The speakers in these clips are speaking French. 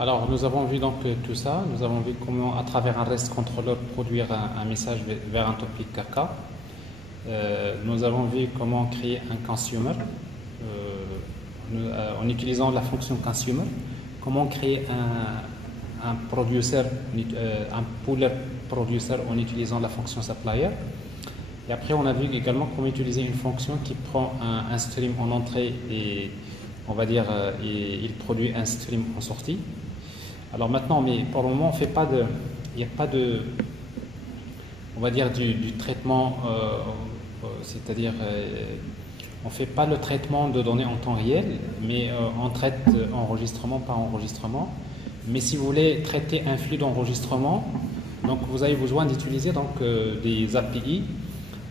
Alors, nous avons vu donc tout ça. Nous avons vu comment, à travers un REST controller, produire un message vers un topic Kafka. Nous avons vu comment créer un consumer en utilisant la fonction consumer. Comment créer un producer, un puller producer en utilisant la fonction supplier. Et après, on a vu également comment utiliser une fonction qui prend un stream en entrée et on va dire il produit un stream en sortie. Alors maintenant, mais pour le moment, on fait pas de, il n'y a pas de, on va dire du traitement, c'est-à-dire on fait pas le traitement de données en temps réel, mais on traite enregistrement par enregistrement. Mais si vous voulez traiter un flux d'enregistrement, donc vous avez besoin d'utiliser donc des API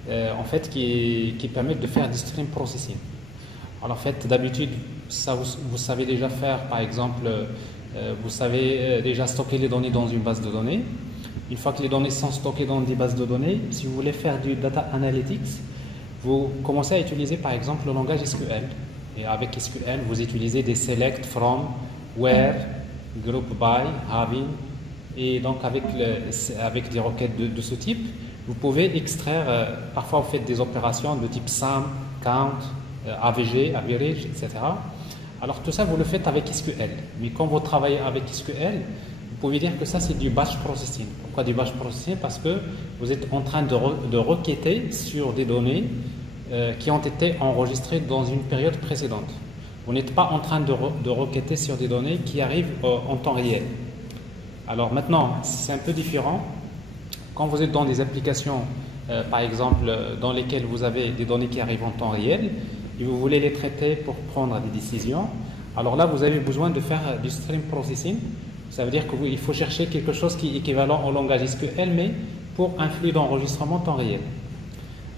en fait qui permettent de faire du stream processing. Alors en fait, d'habitude, ça vous savez déjà faire, par exemple, vous savez déjà stocker les données dans une base de données. Une fois que les données sont stockées dans des bases de données, si vous voulez faire du data analytics, vous commencez à utiliser par exemple le langage SQL. Et avec SQL, vous utilisez des select, from, where, group by, having. Et donc avec des requêtes de ce type, vous pouvez extraire, parfois vous faites des opérations de type sum, count, AVG, average, etc. Alors tout ça, vous le faites avec SQL. Mais quand vous travaillez avec SQL, vous pouvez dire que ça, c'est du batch processing. Pourquoi du batch processing? Parce que vous êtes en train de requêter sur des données qui ont été enregistrées dans une période précédente. Vous n'êtes pas en train de requêter sur des données qui arrivent en temps réel. Alors maintenant, c'est un peu différent. Quand vous êtes dans des applications, par exemple, dans lesquelles vous avez des données qui arrivent en temps réel, et vous voulez les traiter pour prendre des décisions, alors là, vous avez besoin de faire du stream processing. Ça veut dire qu'il faut chercher quelque chose qui est équivalent au langage SQL, mais pour un flux d'enregistrement temps réel.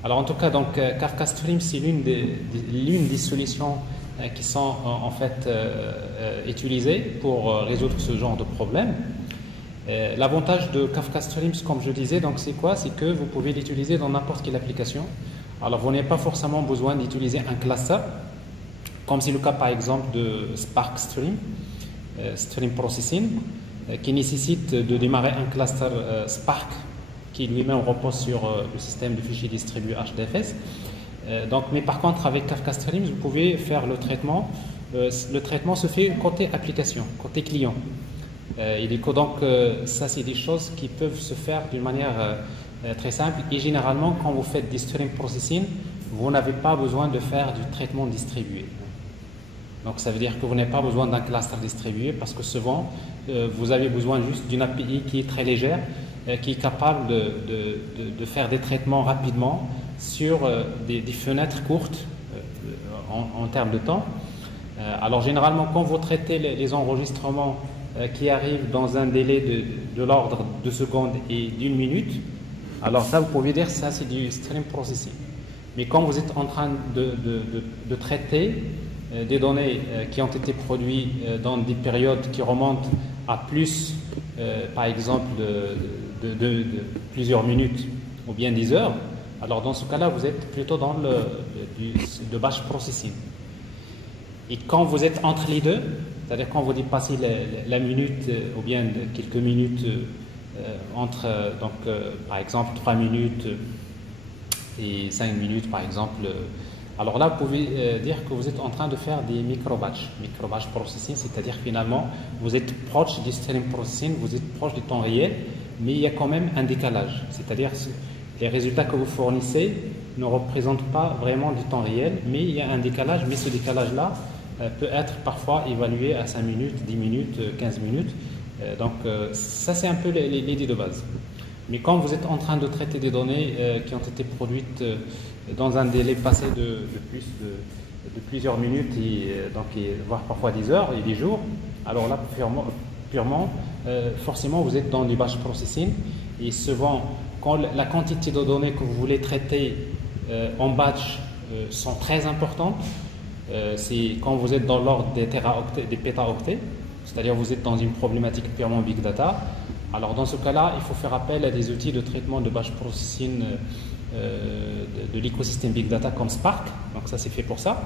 Alors en tout cas, donc, Kafka Stream, c'est l'une des solutions qui sont en fait utilisées pour résoudre ce genre de problème. L'avantage de Kafka Streams, comme je disais, donc c'est quoi? C'est que vous pouvez l'utiliser dans n'importe quelle application. Alors vous n'avez pas forcément besoin d'utiliser un cluster, comme c'est le cas par exemple de Spark Stream, Stream Processing, qui nécessite de démarrer un cluster Spark qui lui-même repose sur le système de fichiers distribués HDFS. Mais par contre, avec Kafka Streams, vous pouvez faire le traitement. Le traitement se fait côté application, côté client. Donc, ça, c'est des choses qui peuvent se faire d'une manière très simple. Et généralement, quand vous faites du stream processing, vous n'avez pas besoin de faire du traitement distribué. Donc, ça veut dire que vous n'avez pas besoin d'un cluster distribué parce que souvent, vous avez besoin juste d'une API qui est très légère, qui est capable de faire des traitements rapidement sur des fenêtres courtes en termes de temps. Alors, généralement, quand vous traitez les enregistrements qui arrivent dans un délai de l'ordre de secondes et d'une minute, alors ça, vous pouvez dire ça, c'est du stream processing. Mais quand vous êtes en train de traiter des données qui ont été produites dans des périodes qui remontent à plus, par exemple, de plusieurs minutes ou bien 10 heures, alors dans ce cas-là, vous êtes plutôt dans le batch processing. Et quand vous êtes entre les deux, c'est-à-dire quand vous dépassez la minute ou bien quelques minutes entre, par exemple, 3 minutes et 5 minutes, par exemple, alors là, vous pouvez dire que vous êtes en train de faire des micro-batch processing, c'est-à-dire finalement, vous êtes proche du stream processing, vous êtes proche du temps réel, mais il y a quand même un décalage, c'est-à-dire les résultats que vous fournissez ne représentent pas vraiment du temps réel, mais il y a un décalage, mais ce décalage-là peut être parfois évalué à 5 minutes, 10 minutes, 15 minutes. Donc ça, c'est un peu l'idée de base. Mais quand vous êtes en train de traiter des données qui ont été produites dans un délai passé de plusieurs minutes, voire parfois des heures et des jours, alors là, purement, forcément, vous êtes dans du batch processing. Et souvent, quand la quantité de données que vous voulez traiter en batch sont très importantes, c'est quand vous êtes dans l'ordre des téraoctets, des pétaoctets, c'est-à-dire vous êtes dans une problématique purement big data. Alors dans ce cas-là, il faut faire appel à des outils de traitement de batch processing de l'écosystème big data comme Spark. Donc ça, c'est fait pour ça.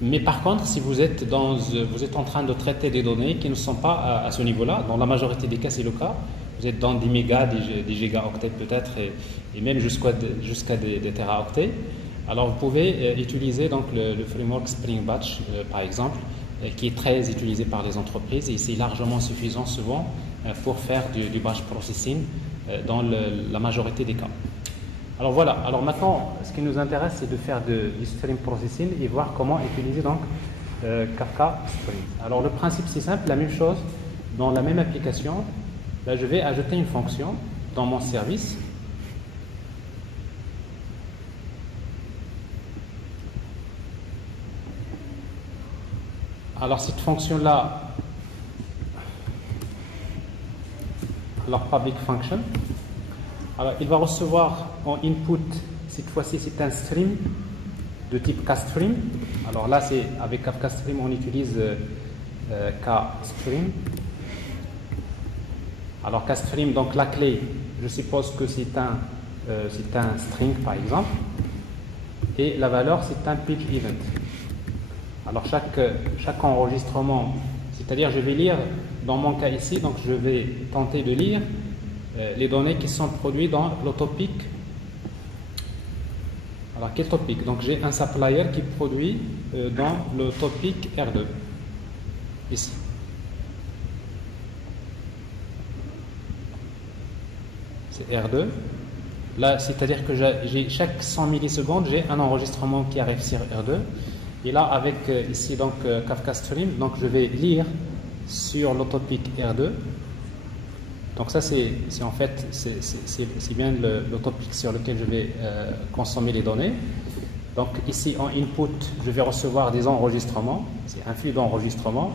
Mais par contre, si vous êtes en train de traiter des données qui ne sont pas à ce niveau-là, dans la majorité des cas, c'est le cas, vous êtes dans des mégas, des gigaoctets peut-être, et même jusqu'à des teraoctets, alors vous pouvez utiliser donc le framework Spring Batch, par exemple, qui est très utilisé par les entreprises, et c'est largement suffisant souvent pour faire du batch processing dans la majorité des cas. Alors voilà, alors maintenant, ce qui nous intéresse, c'est de faire du stream processing et voir comment utiliser donc Kafka Stream. Alors le principe, c'est simple, la même chose, dans la même application, là je vais ajouter une fonction dans mon service. Alors cette fonction-là, alors public function, alors il va recevoir en input, cette fois-ci c'est un stream de type KStream. Alors là c'est avec Kafka Stream on utilise KStream. Alors KStream, donc la clé, je suppose que c'est un string par exemple, et la valeur c'est un page event. Alors chaque enregistrement, c'est-à-dire je vais lire, dans mon cas ici, donc je vais tenter de lire les données qui sont produites dans le topic. Alors quel topic? Donc j'ai un supplier qui produit dans le topic R2, ici. C'est R2. Là, c'est-à-dire que chaque 100 millisecondes, j'ai un enregistrement qui arrive sur R2. Et là, avec ici donc Kafka Stream, donc je vais lire sur le topic R2. Donc ça, c'est en fait c'est bien le topic sur lequel je vais consommer les données. Donc ici en input, je vais recevoir des enregistrements. C'est un flux d'enregistrement.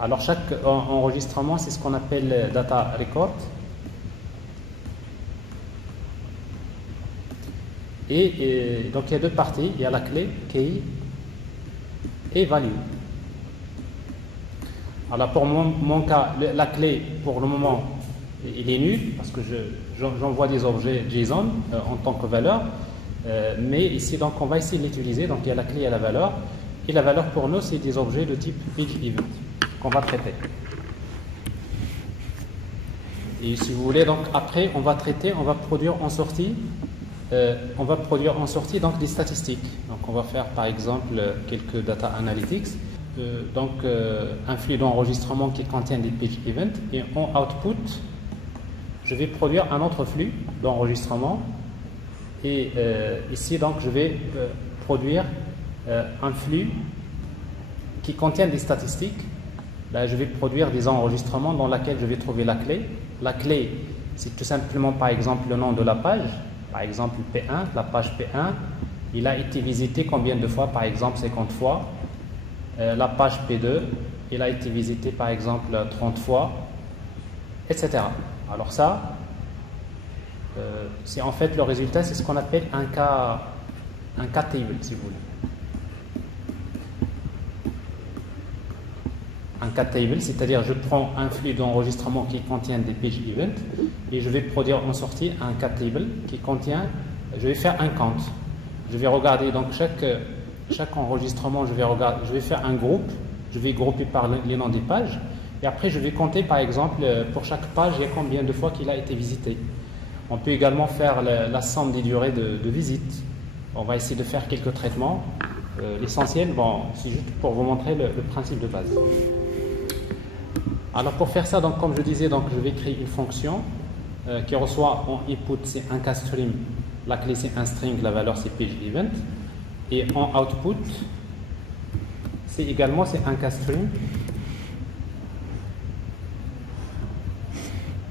Alors chaque enregistrement, c'est ce qu'on appelle data record. Et donc il y a deux parties, il y a la clé, key, et value. Alors pour mon cas, la clé pour le moment, il est nul, parce que j'envoie des objets JSON en tant que valeur, mais ici donc on va essayer de l'utiliser, donc il y a la clé et la valeur, et la valeur pour nous c'est des objets de type page event qu'on va traiter. Et si vous voulez, donc après on va produire en sortie. Donc des statistiques. Donc on va faire par exemple quelques data analytics. Un flux d'enregistrement qui contient des page events, et en output, je vais produire un autre flux d'enregistrement. Et ici donc je vais produire un flux qui contient des statistiques. Là, je vais produire des enregistrements dans lesquels je vais trouver la clé. La clé, c'est tout simplement par exemple le nom de la page. Par exemple, P1, la page P1, il a été visité combien de fois? Par exemple, 50 fois. La page P2, il a été visité par exemple 30 fois, etc. Alors ça, c'est en fait le résultat, c'est ce qu'on appelle un cas table, si vous voulez. Un cas table, c'est-à-dire je prends un flux d'enregistrement qui contient des page events et je vais produire en sortie un cas table qui contient, je vais faire un count. Je vais regarder donc chaque enregistrement, je vais faire un groupe, je vais grouper par les noms des pages, et après je vais compter par exemple pour chaque page il y a combien de fois qu'il a été visité. On peut également faire la somme des durées de visite. On va essayer de faire quelques traitements. L'essentiel, bon, c'est juste pour vous montrer le principe de base. Alors pour faire ça, donc, comme je disais, donc, je vais créer une fonction qui reçoit en input, c'est un KStream, la clé c'est un string, la valeur c'est page event, et en output, c'est un KStream.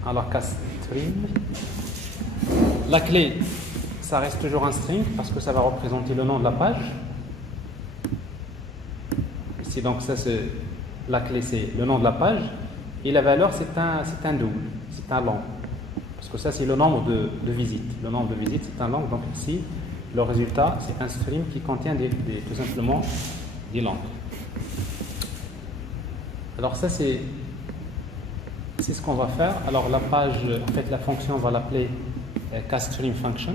Alors KStream, la clé, ça reste toujours un string parce que ça va représenter le nom de la page. Ici donc ça c'est la clé, c'est le nom de la page. Et la valeur, c'est un double, c'est un long. Parce que ça, c'est le nombre de visites. Le nombre de visites, c'est un long. Donc ici, le résultat, c'est un stream qui contient tout simplement des langues. Alors ça, c'est ce qu'on va faire. Alors la page, en fait, la fonction, on va l'appeler KStream function.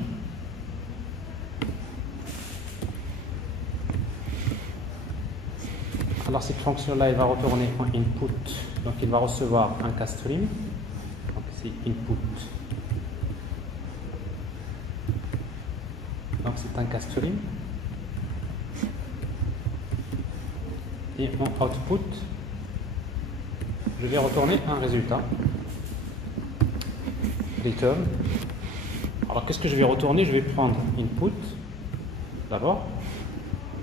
Alors cette fonction-là, elle va retourner en input. Donc il va recevoir un castream. Donc c'est input. Donc c'est un castream. Et en output, je vais retourner un résultat. Return. Alors qu'est-ce que je vais retourner? Je vais prendre input d'abord.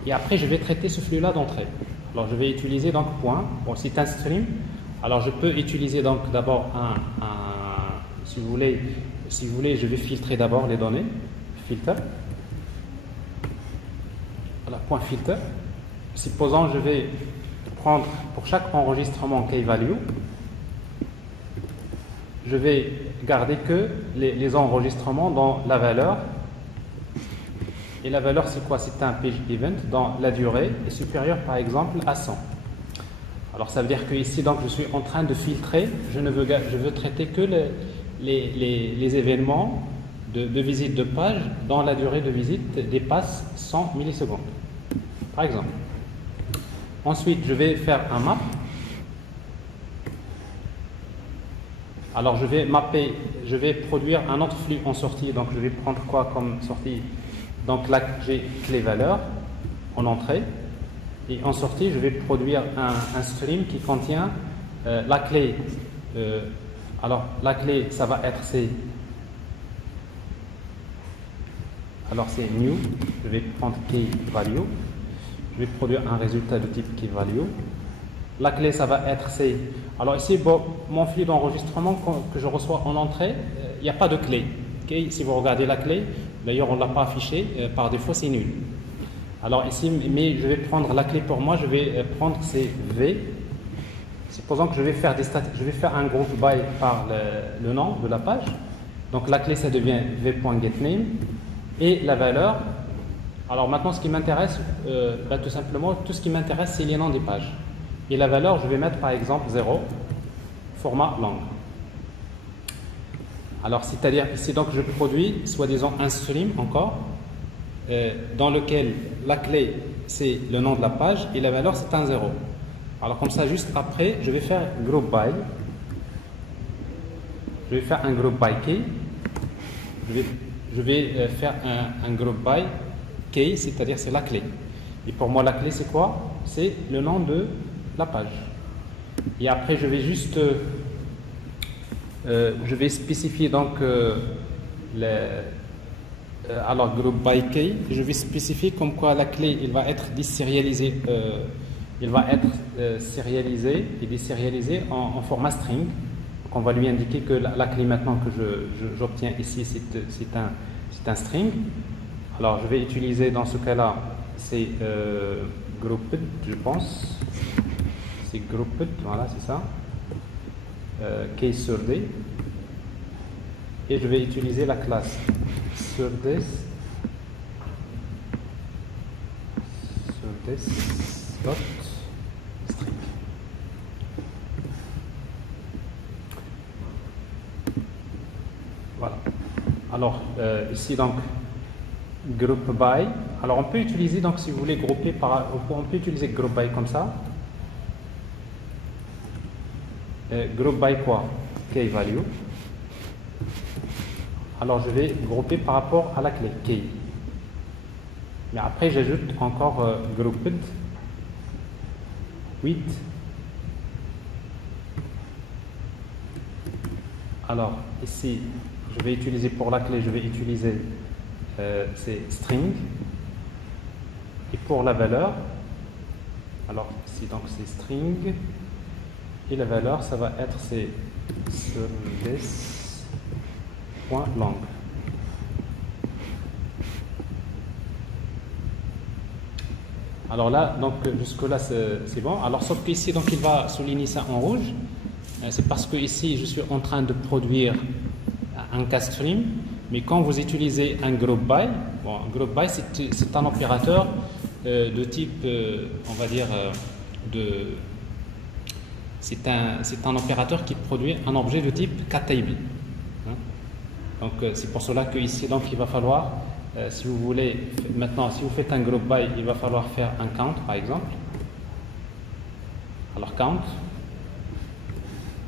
Et après je vais traiter ce flux-là d'entrée. Alors je vais utiliser donc point. Bon, c'est un stream. Alors je peux utiliser donc d'abord si vous voulez, je vais filtrer d'abord les données. Filter. Voilà, point filter. Supposons je vais prendre pour chaque enregistrement key value, je vais garder que les enregistrements dans la valeur. Et la valeur c'est quoi? C'est un page event dans la durée est supérieure par exemple à 100. Alors ça veut dire que ici donc je suis en train de filtrer, je veux traiter que les événements de visite de page dans la durée de visite dépasse 100 millisecondes par exemple. Ensuite je vais faire un map. Alors je vais mapper, je vais produire un autre flux en sortie, donc je vais prendre quoi comme sortie? Donc là j'ai clé valeur en entrée et en sortie je vais produire un stream qui contient la clé. Alors la clé ça va être alors c'est new, je vais prendre key value, je vais produire un résultat de type key value. La clé ça va être C. Alors ici bon, mon flux d'enregistrement que je reçois en entrée, il n'y a pas de clé. Okay? Si vous regardez la clé, d'ailleurs on ne l'a pas affiché, par défaut c'est nul. Alors ici, mais je vais prendre la clé pour moi, je vais prendre ces V. Supposons que je vais faire un group by par le nom de la page. Donc la clé ça devient v.getName et la valeur. Alors maintenant ce qui m'intéresse, tout simplement, tout ce qui m'intéresse c'est les noms des pages. Et la valeur, je vais mettre par exemple 0, format lang. Alors, c'est-à-dire ici, donc, je produis, soi-disant, un stream encore, dans lequel la clé, c'est le nom de la page, et la valeur, c'est un 0. Alors, comme ça, juste après, je vais faire group by. Je vais faire un group by key. Je vais faire un group by key, c'est-à-dire c'est la clé. Et pour moi, la clé, c'est quoi? C'est le nom de la page. Et après je vais juste je vais spécifier donc alors group by key, je vais spécifier comme quoi la clé il va être désérialisée, il va être sérialisé et désérialisé en format string. Donc on va lui indiquer que la clé maintenant que j'obtiens ici c'est un string. Alors je vais utiliser dans ce cas là c'est grouped, je pense. C'est grouped, voilà, c'est ça. Key sur D. Et je vais utiliser la classe sur this dot string. Voilà. Alors ici donc group by. Alors on peut utiliser donc si vous voulez grouper on peut utiliser group by comme ça. Group by quoi? Key value. Alors je vais grouper par rapport à la clé key. Mais après j'ajoute encore grouped with. Alors ici je vais utiliser pour la clé, je vais utiliser c'est string. Et pour la valeur, alors ici donc c'est string. Et la valeur, ça va être c'est service.lang. Alors là, donc jusque là c'est bon. Alors sauf qu'ici donc il va souligner ça en rouge. C'est parce que ici je suis en train de produire un castream. Mais quand vous utilisez un group by, bon, un group by c'est un opérateur de type, on va dire c'est un opérateur qui produit un objet de type cat-table. Hein? Donc c'est pour cela que ici donc il va falloir, si vous voulez maintenant, si vous faites un group by, il va falloir faire un count par exemple. Alors count.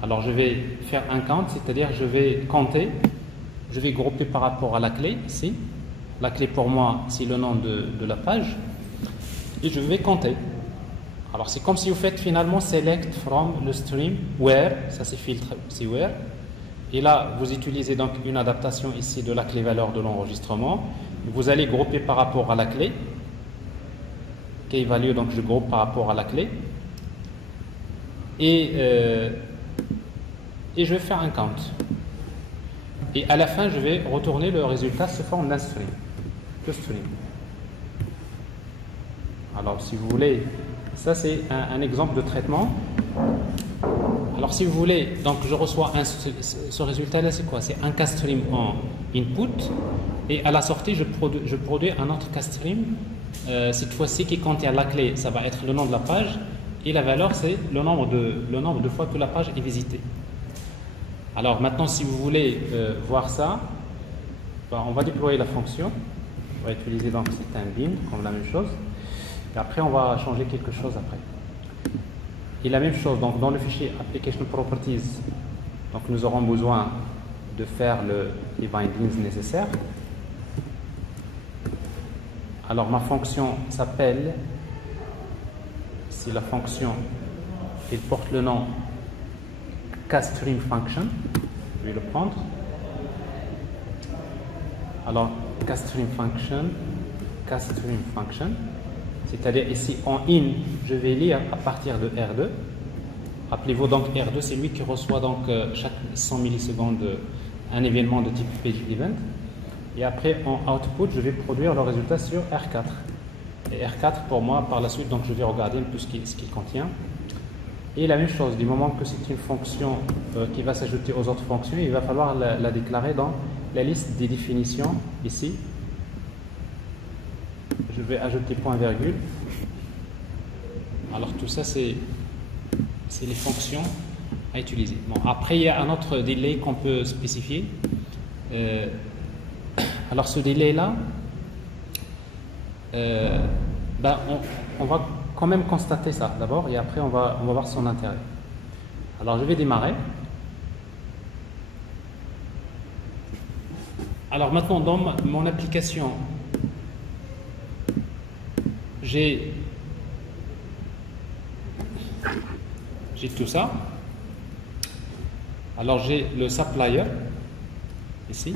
Alors je vais faire un count, c'est-à-dire je vais compter, je vais grouper par rapport à la clé ici. La clé pour moi c'est le nom de la page et je vais compter. Alors c'est comme si vous faites finalement select from le stream where, ça c'est filtre, c'est where. Et là vous utilisez donc une adaptation ici de la clé valeur de l'enregistrement. Vous allez grouper par rapport à la clé. Key value, donc je groupe par rapport à la clé. Et je vais faire un count. Et à la fin, je vais retourner le résultat sous forme d'un string. De string. Alors, si vous voulez, ça c'est un exemple de traitement. Alors, si vous voulez, donc je reçois ce résultat-là, c'est quoi? C'est un castream en input. Et à la sortie, je produis un autre castream. Cette fois-ci, qui contient la clé, ça va être le nom de la page. Et la valeur, c'est le nombre de fois que la page est visitée. Alors maintenant, si vous voulez voir ça, on va déployer la fonction. On va utiliser donc c'est un bin, comme la même chose. Et après, on va changer quelque chose après. Et la même chose, donc dans le fichier application properties, donc nous aurons besoin de faire les bindings nécessaires. Alors ma fonction s'appelle, si la fonction elle porte le nom castream function, je vais le prendre. Alors castream function, c'est-à-dire ici en in, je vais lire à partir de R2. Rappelez-vous donc R2 c'est lui qui reçoit donc chaque 100 millisecondes un événement de type page event. Et après en output je vais produire le résultat sur R4. Et R4 pour moi par la suite, donc je vais regarder un peu ce qu'il contient. Et la même chose, du moment que c'est une fonction qui va s'ajouter aux autres fonctions, il va falloir la déclarer dans la liste des définitions ici. Je vais ajouter point virgule. Alors tout ça c'est les fonctions à utiliser. Bon, après il y a un autre délai qu'on peut spécifier. Alors ce délai là, on va quand même constater ça d'abord et après on va voir son intérêt. Alors je vais démarrer. Alors maintenant dans mon application, j'ai tout ça. Alors j'ai le supplier ici.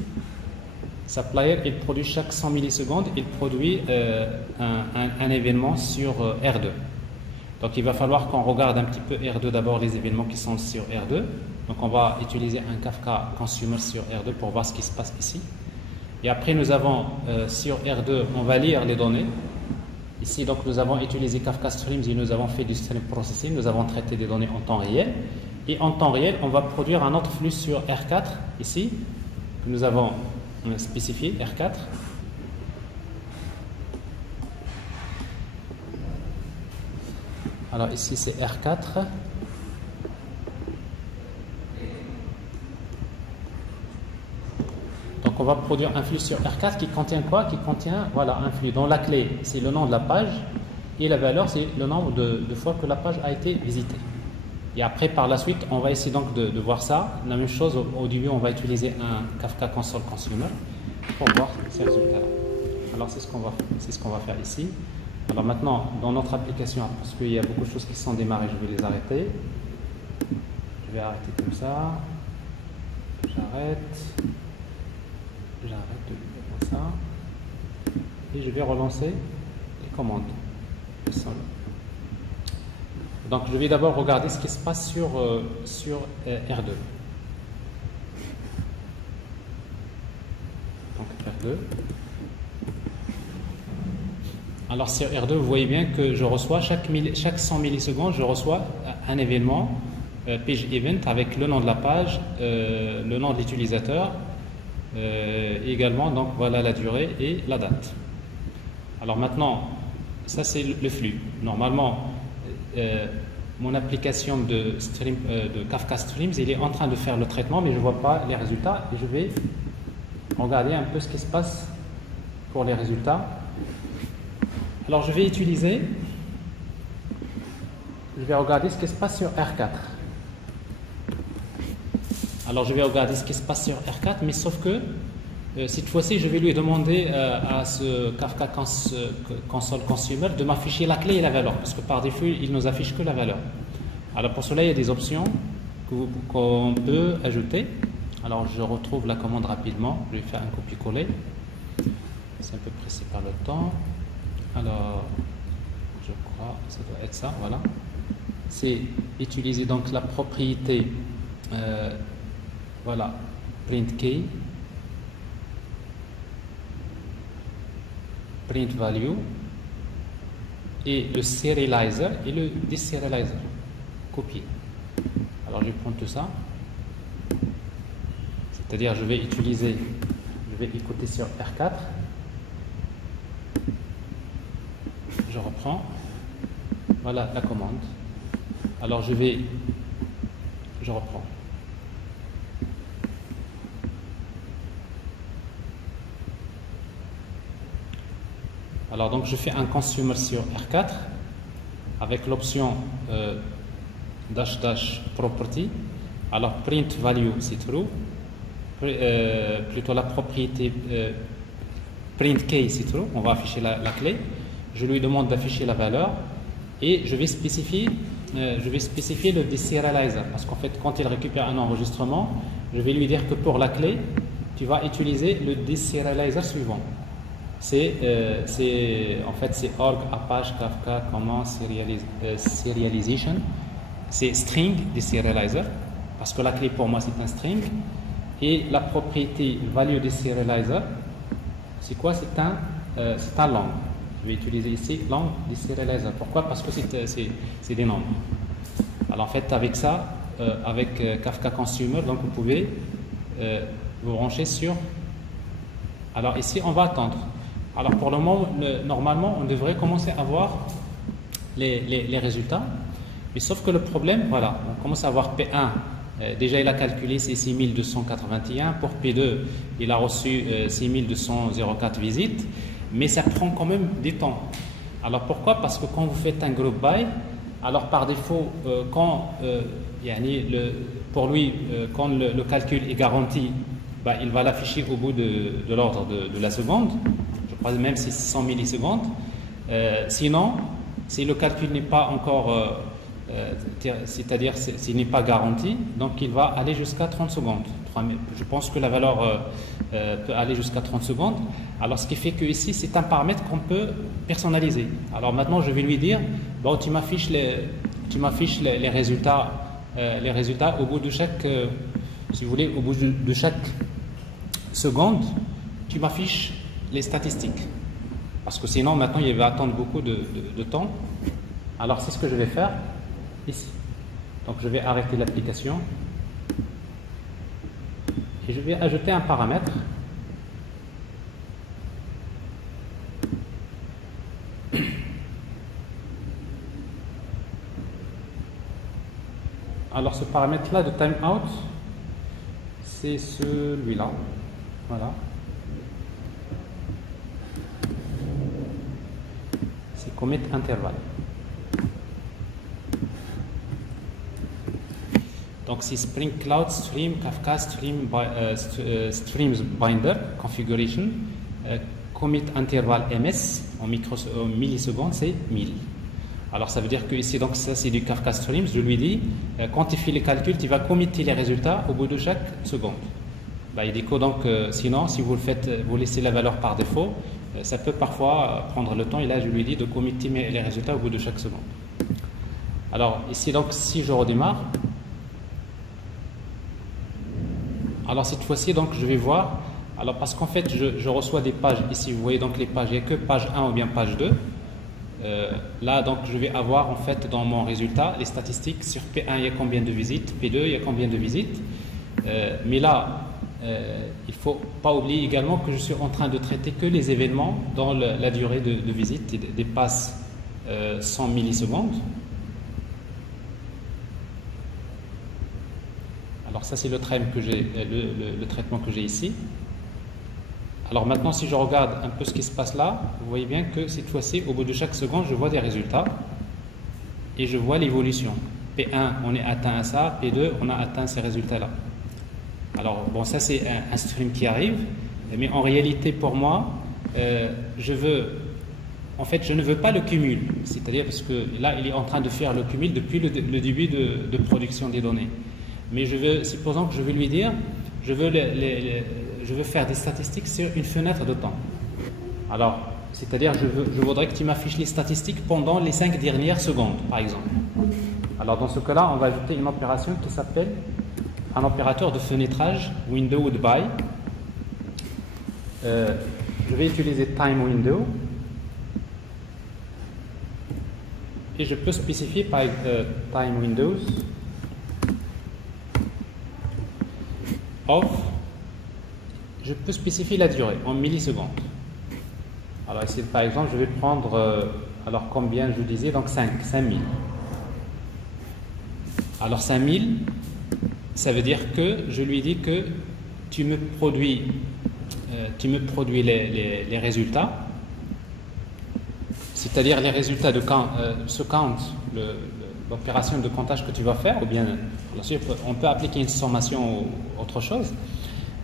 Supplier, il produit chaque 100 millisecondes, il produit un événement sur R2. Donc il va falloir qu'on regarde un petit peu R2 d'abord, les événements qui sont sur R2. Donc on va utiliser un Kafka Consumer sur R2 pour voir ce qui se passe ici. Et après nous avons sur R2, on va lire les données. Ici donc nous avons utilisé Kafka Streams et nous avons fait du stream processing, nous avons traité des données en temps réel. Et en temps réel, on va produire un autre flux sur R4 ici, que nous avons spécifié R4. Alors ici c'est R4. Donc on va produire un flux sur R4 qui contient quoi? Qui contient voilà, un flux dont la clé c'est le nom de la page et la valeur c'est le nombre de fois que la page a été visitée. Et après par la suite on va essayer donc de voir ça. La même chose au début on va utiliser un Kafka Console Consumer pour voir ces résultats-là. Alors c'est ce qu'on va faire ici. Alors maintenant dans notre application, parce qu'il y a beaucoup de choses qui sont démarrées, je vais les arrêter. Je vais arrêter comme ça. J'arrête comme ça. Et je vais relancer les commandes. Donc je vais d'abord regarder ce qui se passe sur R2. Donc R2. Alors sur R2, vous voyez bien que je reçois chaque 100 millisecondes, je reçois un événement, page event, avec le nom de la page, le nom de l'utilisateur, également donc voilà la durée et la date. Alors maintenant, ça c'est le flux. Normalement, mon application de Kafka Streams, il est en train de faire le traitement, mais je ne vois pas les résultats. Et je vais regarder un peu ce qui se passe pour les résultats. Alors je vais utiliser je vais regarder ce qui se passe sur R4. Alors je vais regarder ce qui se passe sur R4, mais sauf que cette fois-ci, je vais lui demander à ce Kafka Console Consumer de m'afficher la clé et la valeur, parce que par défaut, il nous affiche que la valeur. Alors pour cela, il y a des options qu'on peut ajouter. Alors je retrouve la commande rapidement, je vais faire un copier-coller. C'est un peu pressé par le temps. Alors, je crois que ça doit être ça, voilà. C'est utiliser donc la propriété, voilà, print key, print value, et le serializer et le deserializer. Copier. Alors je vais prendre tout ça. C'est-à-dire je vais écouter sur R4. Je reprends. Voilà la commande. Alors je reprends. Alors donc je fais un consumer sur R4 avec l'option --property. Alors print value c'est true, plutôt la propriété print key c'est true, on va afficher la clé. Je lui demande d'afficher la valeur et je vais spécifier le deserializer, parce qu'en fait quand il récupère un enregistrement, je vais lui dire que pour la clé tu vas utiliser le deserializer suivant. C'est org apache kafka comment serialization, c'est string deserializer, parce que la clé pour moi c'est un string, et la propriété value deserializer c'est quoi? C'est un long. Je vais utiliser ici long deserializer. Pourquoi? Parce que c'est des nombres. Alors en fait avec ça, avec Kafka Consumer, donc vous pouvez vous brancher sur. Alors ici on va attendre. Alors pour le moment, normalement, on devrait commencer à voir les résultats. Mais sauf que le problème, voilà, on commence à voir P1. Déjà, il a calculé ses 6281. Pour P2, il a reçu 6204 visites. Mais ça prend quand même du temps. Alors pourquoi? Parce que quand vous faites un group by, alors par défaut, pour lui, quand le calcul est garanti, bah, il va l'afficher au bout de l'ordre de la seconde. Même si c'est 100 millisecondes. Sinon, si le calcul n'est pas encore, c'est-à-dire s'il n'est pas garanti, donc il va aller jusqu'à 30 secondes. Je pense que la valeur peut aller jusqu'à 30 secondes. Alors ce qui fait que ici, c'est un paramètre qu'on peut personnaliser. Alors maintenant, je vais lui dire, bon, tu m'affiches les résultats au bout de chaque, si vous voulez, au bout de chaque seconde, tu m'affiches les statistiques, parce que sinon maintenant il va attendre beaucoup de temps. Alors c'est ce que je vais faire ici. Donc je vais arrêter l'application et je vais ajouter un paramètre. Alors ce paramètre là de timeout, c'est celui-là, voilà. Commit interval. Donc c'est Spring Cloud Stream Kafka Streams Binder Configuration commit interval ms en millisecondes, c'est 1000. Alors ça veut dire que ici, donc ça c'est du Kafka Streams. Je lui dis quand tu fais les calculs, tu vas committer les résultats au bout de chaque seconde. Bah, il dit que donc sinon si vous le faites, vous laissez la valeur par défaut, ça peut parfois prendre le temps, et là je lui dis de committer les résultats au bout de chaque seconde. Alors ici donc si je redémarre, alors cette fois-ci donc je vais voir, alors parce qu'en fait je reçois des pages ici, vous voyez donc les pages, il n'y a que page 1 ou bien page 2. Là donc je vais avoir en fait dans mon résultat les statistiques sur P1 il y a combien de visites, P2 il y a combien de visites, mais là il ne faut pas oublier également que je suis en train de traiter que les événements dont la durée de visite dépasse 100 millisecondes. Alors ça c'est le traitement que j'ai ici. Alors maintenant si je regarde un peu ce qui se passe là, vous voyez bien que cette fois-ci au bout de chaque seconde je vois des résultats. et je vois l'évolution. P1, on est atteint à ça, P2, on a atteint ces résultats-là. Alors, bon, ça c'est un stream qui arrive, mais en réalité pour moi, je ne veux pas le cumul, c'est-à-dire parce que là, il est en train de faire le cumul depuis le début de production des données. Mais supposons que je veux lui dire, je veux faire des statistiques sur une fenêtre de temps. Alors, c'est-à-dire, je voudrais que tu m'affiches les statistiques pendant les 5 dernières secondes, par exemple. Alors, dans ce cas-là, on va ajouter une opération qui s'appelle un opérateur de fenêtrage, window by. Je vais utiliser time window. Et je peux spécifier par time windows of. Je peux spécifier la durée en millisecondes. Alors ici, par exemple, je vais prendre, alors combien je disais, donc 5000. Alors 5000, ça veut dire que je lui dis que tu me produis les résultats, c'est-à-dire les résultats de ce count, l'opération de comptage que tu vas faire, ou bien on peut appliquer une sommation ou autre chose.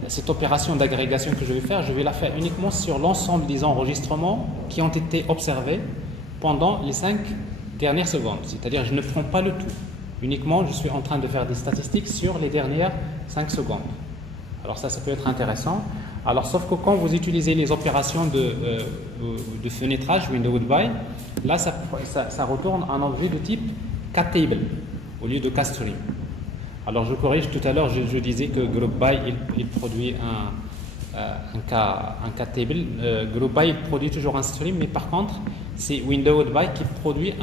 Cette opération d'agrégation que je vais faire, je vais la faire uniquement sur l'ensemble des enregistrements qui ont été observés pendant les 5 dernières secondes. C'est-à-dire, je ne prends pas le tout. Uniquement, je suis en train de faire des statistiques sur les dernières 5 secondes. Alors ça peut être intéressant. Alors, sauf que quand vous utilisez les opérations de fenêtrage, window by, là, ça retourne un objet de type ktable au lieu de kstream. Alors, je corrige, tout à l'heure, je disais que group by, il produit un ktable. Group by, il produit toujours un stream, mais par contre, c'est window by qui produit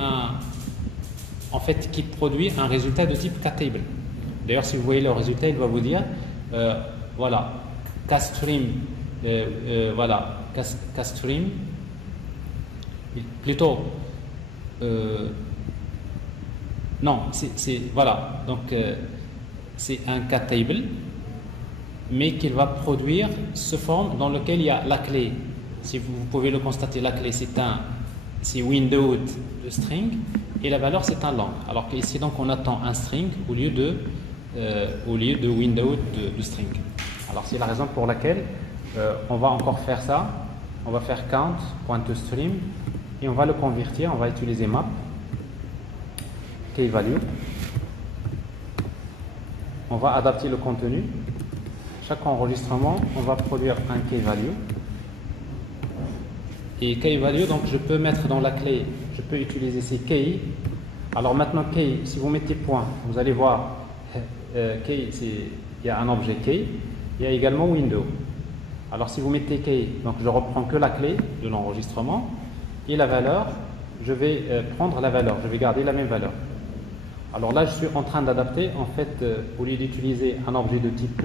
un résultat de type ktable. D'ailleurs, si vous voyez le résultat, il va vous dire, voilà, kstream, kstream, plutôt, non, voilà, donc c'est un ktable, mais qu'il va produire ce forme dans lequel il y a la clé. Si vous pouvez le constater, la clé c'est window de string et la valeur c'est un long. Alors qu'ici donc on attend un string au lieu de window de string. Alors c'est la raison pour laquelle on va encore faire ça. On va faire count.toStream et on va le convertir. On va utiliser map keyValue. On va adapter le contenu. Chaque enregistrement, on va produire un keyValue. Et keyValue, donc je peux mettre dans la clé, je peux utiliser ces key. Alors maintenant key, si vous mettez point, vous allez voir key, il y a un objet key. Il y a également window. Alors si vous mettez key, donc je reprends que la clé de l'enregistrement et la valeur, je vais prendre la valeur, je vais garder la même valeur. Alors là, je suis en train d'adapter, en fait, au lieu d'utiliser un objet de type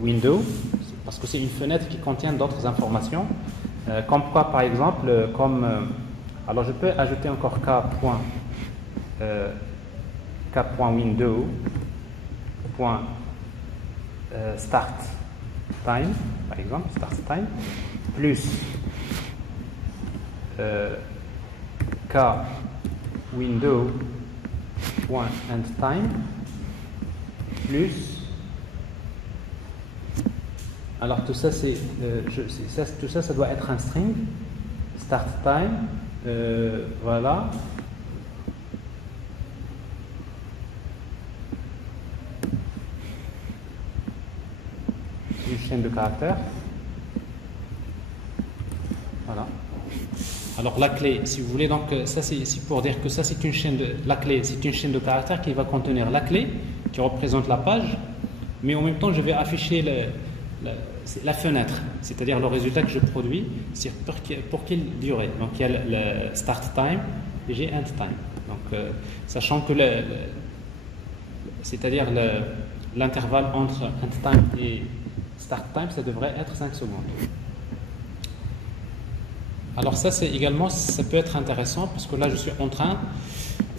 window, parce que c'est une fenêtre qui contient d'autres informations, comme quoi, par exemple, alors je peux ajouter encore k.window start time, par exemple, start time, plus k window end time plus, alors tout ça tout ça doit être un string, start time, voilà, une chaîne de caractères, voilà. Alors la clé, si vous voulez, donc ça c'est pour dire que ça c'est une chaîne la clé, c'est une chaîne de caractères qui va contenir la clé qui représente la page, mais en même temps je vais afficher la fenêtre, c'est-à-dire le résultat que je produis, c'est pour quelle durée. Donc il y a le start time et j'ai end time. Donc sachant que c'est-à-dire l'intervalle entre end time et start time, ça devrait être 5 secondes. Alors ça peut être intéressant parce que là je suis en train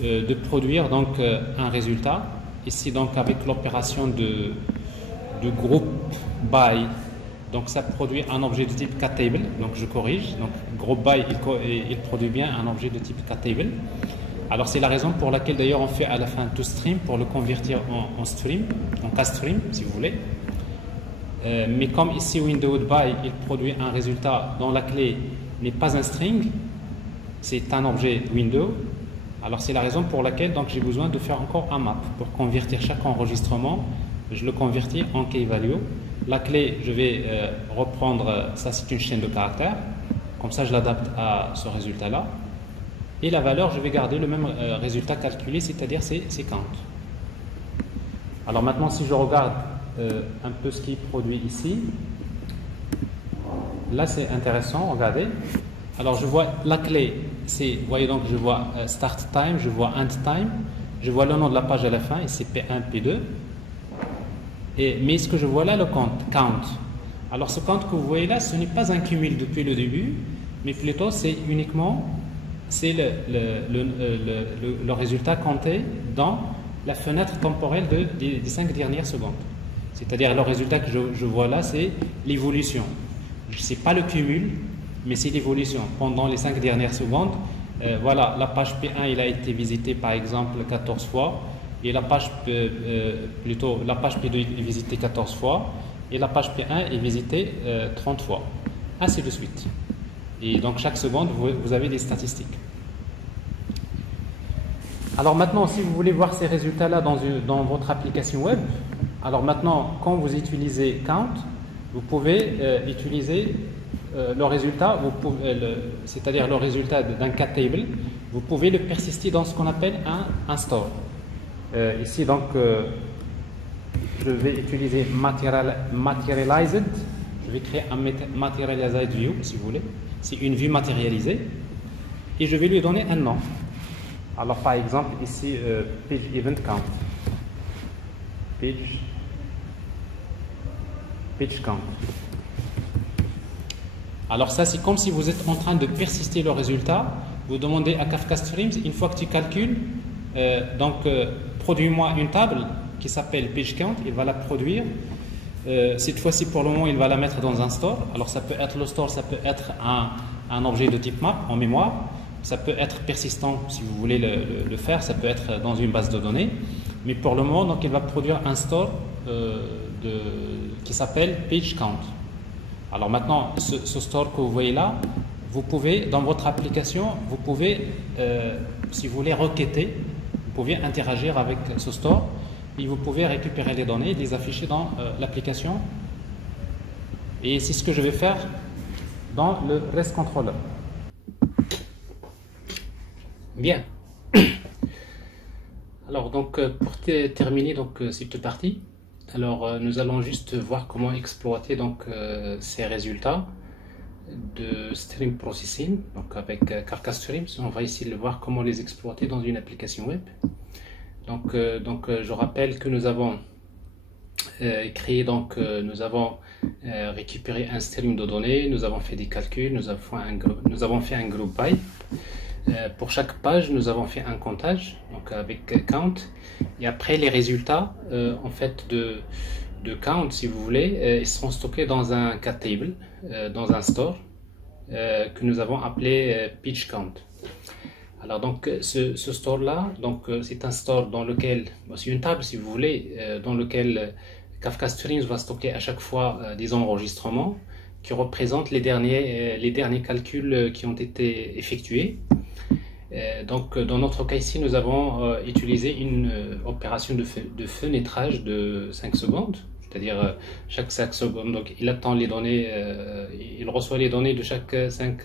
de produire donc un résultat. Ici donc avec l'opération de group by, donc ça produit un objet de type ktable, donc je corrige, donc group by il produit bien un objet de type ktable. Alors c'est la raison pour laquelle d'ailleurs on fait à la fin toStream pour le convertir en stream, en castream si vous voulez. Mais comme ici WindoWoodBuy il produit un résultat dont la clé n'est pas un string, c'est un objet window. Alors c'est la raison pour laquelle donc j'ai besoin de faire encore un map pour convertir chaque enregistrement. Je le convertis en key value. La clé, je vais reprendre, ça c'est une chaîne de caractères. Comme ça je l'adapte à ce résultat-là. Et la valeur, je vais garder le même résultat calculé, c'est-à-dire c'est count. Alors maintenant, si je regarde un peu ce qui est produit ici, là c'est intéressant, regardez. Alors je vois la clé, c'est, vous voyez donc, je vois start time, je vois end time, je vois le nom de la page à la fin, et c'est P1, P2. Mais ce que je vois là, le count. Alors ce count que vous voyez là, ce n'est pas un cumul depuis le début, mais plutôt c'est uniquement le résultat compté dans la fenêtre temporelle des 5 dernières secondes. C'est-à-dire le résultat que je vois là, c'est l'évolution. Ce n'est pas le cumul, mais c'est l'évolution. Pendant les 5 dernières secondes, voilà, la page P1 il a été visitée par exemple 14 fois, et la page la page P2 est visitée 14 fois, et la page P1 est visitée 30 fois. Ainsi de suite. Et donc chaque seconde, vous avez des statistiques. Alors maintenant, si vous voulez voir ces résultats-là dans votre application web, alors maintenant, quand vous utilisez count, vous pouvez utiliser le résultat, c'est-à-dire le résultat d'un cat table, vous pouvez le persister dans ce qu'on appelle un store. Ici donc, je vais utiliser materialized, je vais créer un materialized view si vous voulez, c'est une vue matérialisée, et je vais lui donner un nom. Alors par exemple ici page event count, page count. Alors ça c'est comme si vous êtes en train de persister le résultat. Vous demandez à Kafka Streams, une fois que tu calcules, produis-moi une table qui s'appelle page count. Il va la produire. Cette fois-ci pour le moment il va la mettre dans un store. Alors ça peut être le store, ça peut être un objet de type map en mémoire. Ça peut être persistant si vous voulez le faire, ça peut être dans une base de données. Mais pour le moment, donc, il va produire un store qui s'appelle page count. Alors maintenant, ce store que vous voyez là, vous pouvez, dans votre application, vous pouvez, si vous voulez, requêter, vous pouvez interagir avec ce store et vous pouvez récupérer les données et les afficher dans l'application. Et c'est ce que je vais faire dans le REST Controller. Bien. Alors donc pour terminer donc cette partie, alors nous allons juste voir comment exploiter donc ces résultats de stream processing donc avec Kafka Streams. On va essayer de voir comment les exploiter dans une application web. Donc je rappelle que nous avons créé donc nous avons récupéré un stream de données, nous avons fait des calculs, nous avons fait un group by. Pour chaque page, nous avons fait un comptage, donc avec count, et après les résultats en fait de count, si vous voulez, ils seront stockés dans un cat table, dans un store que nous avons appelé page count. Alors donc ce store là, donc c'est un store dans lequel, c'est une table si vous voulez, dans lequel Kafka Streams va stocker à chaque fois des enregistrements qui représentent les derniers calculs qui ont été effectués. Donc dans notre cas ici, nous avons utilisé une opération de fenêtrage de 5 secondes, c'est-à-dire chaque 5 secondes, donc il attend les données, il reçoit les données de chaque 5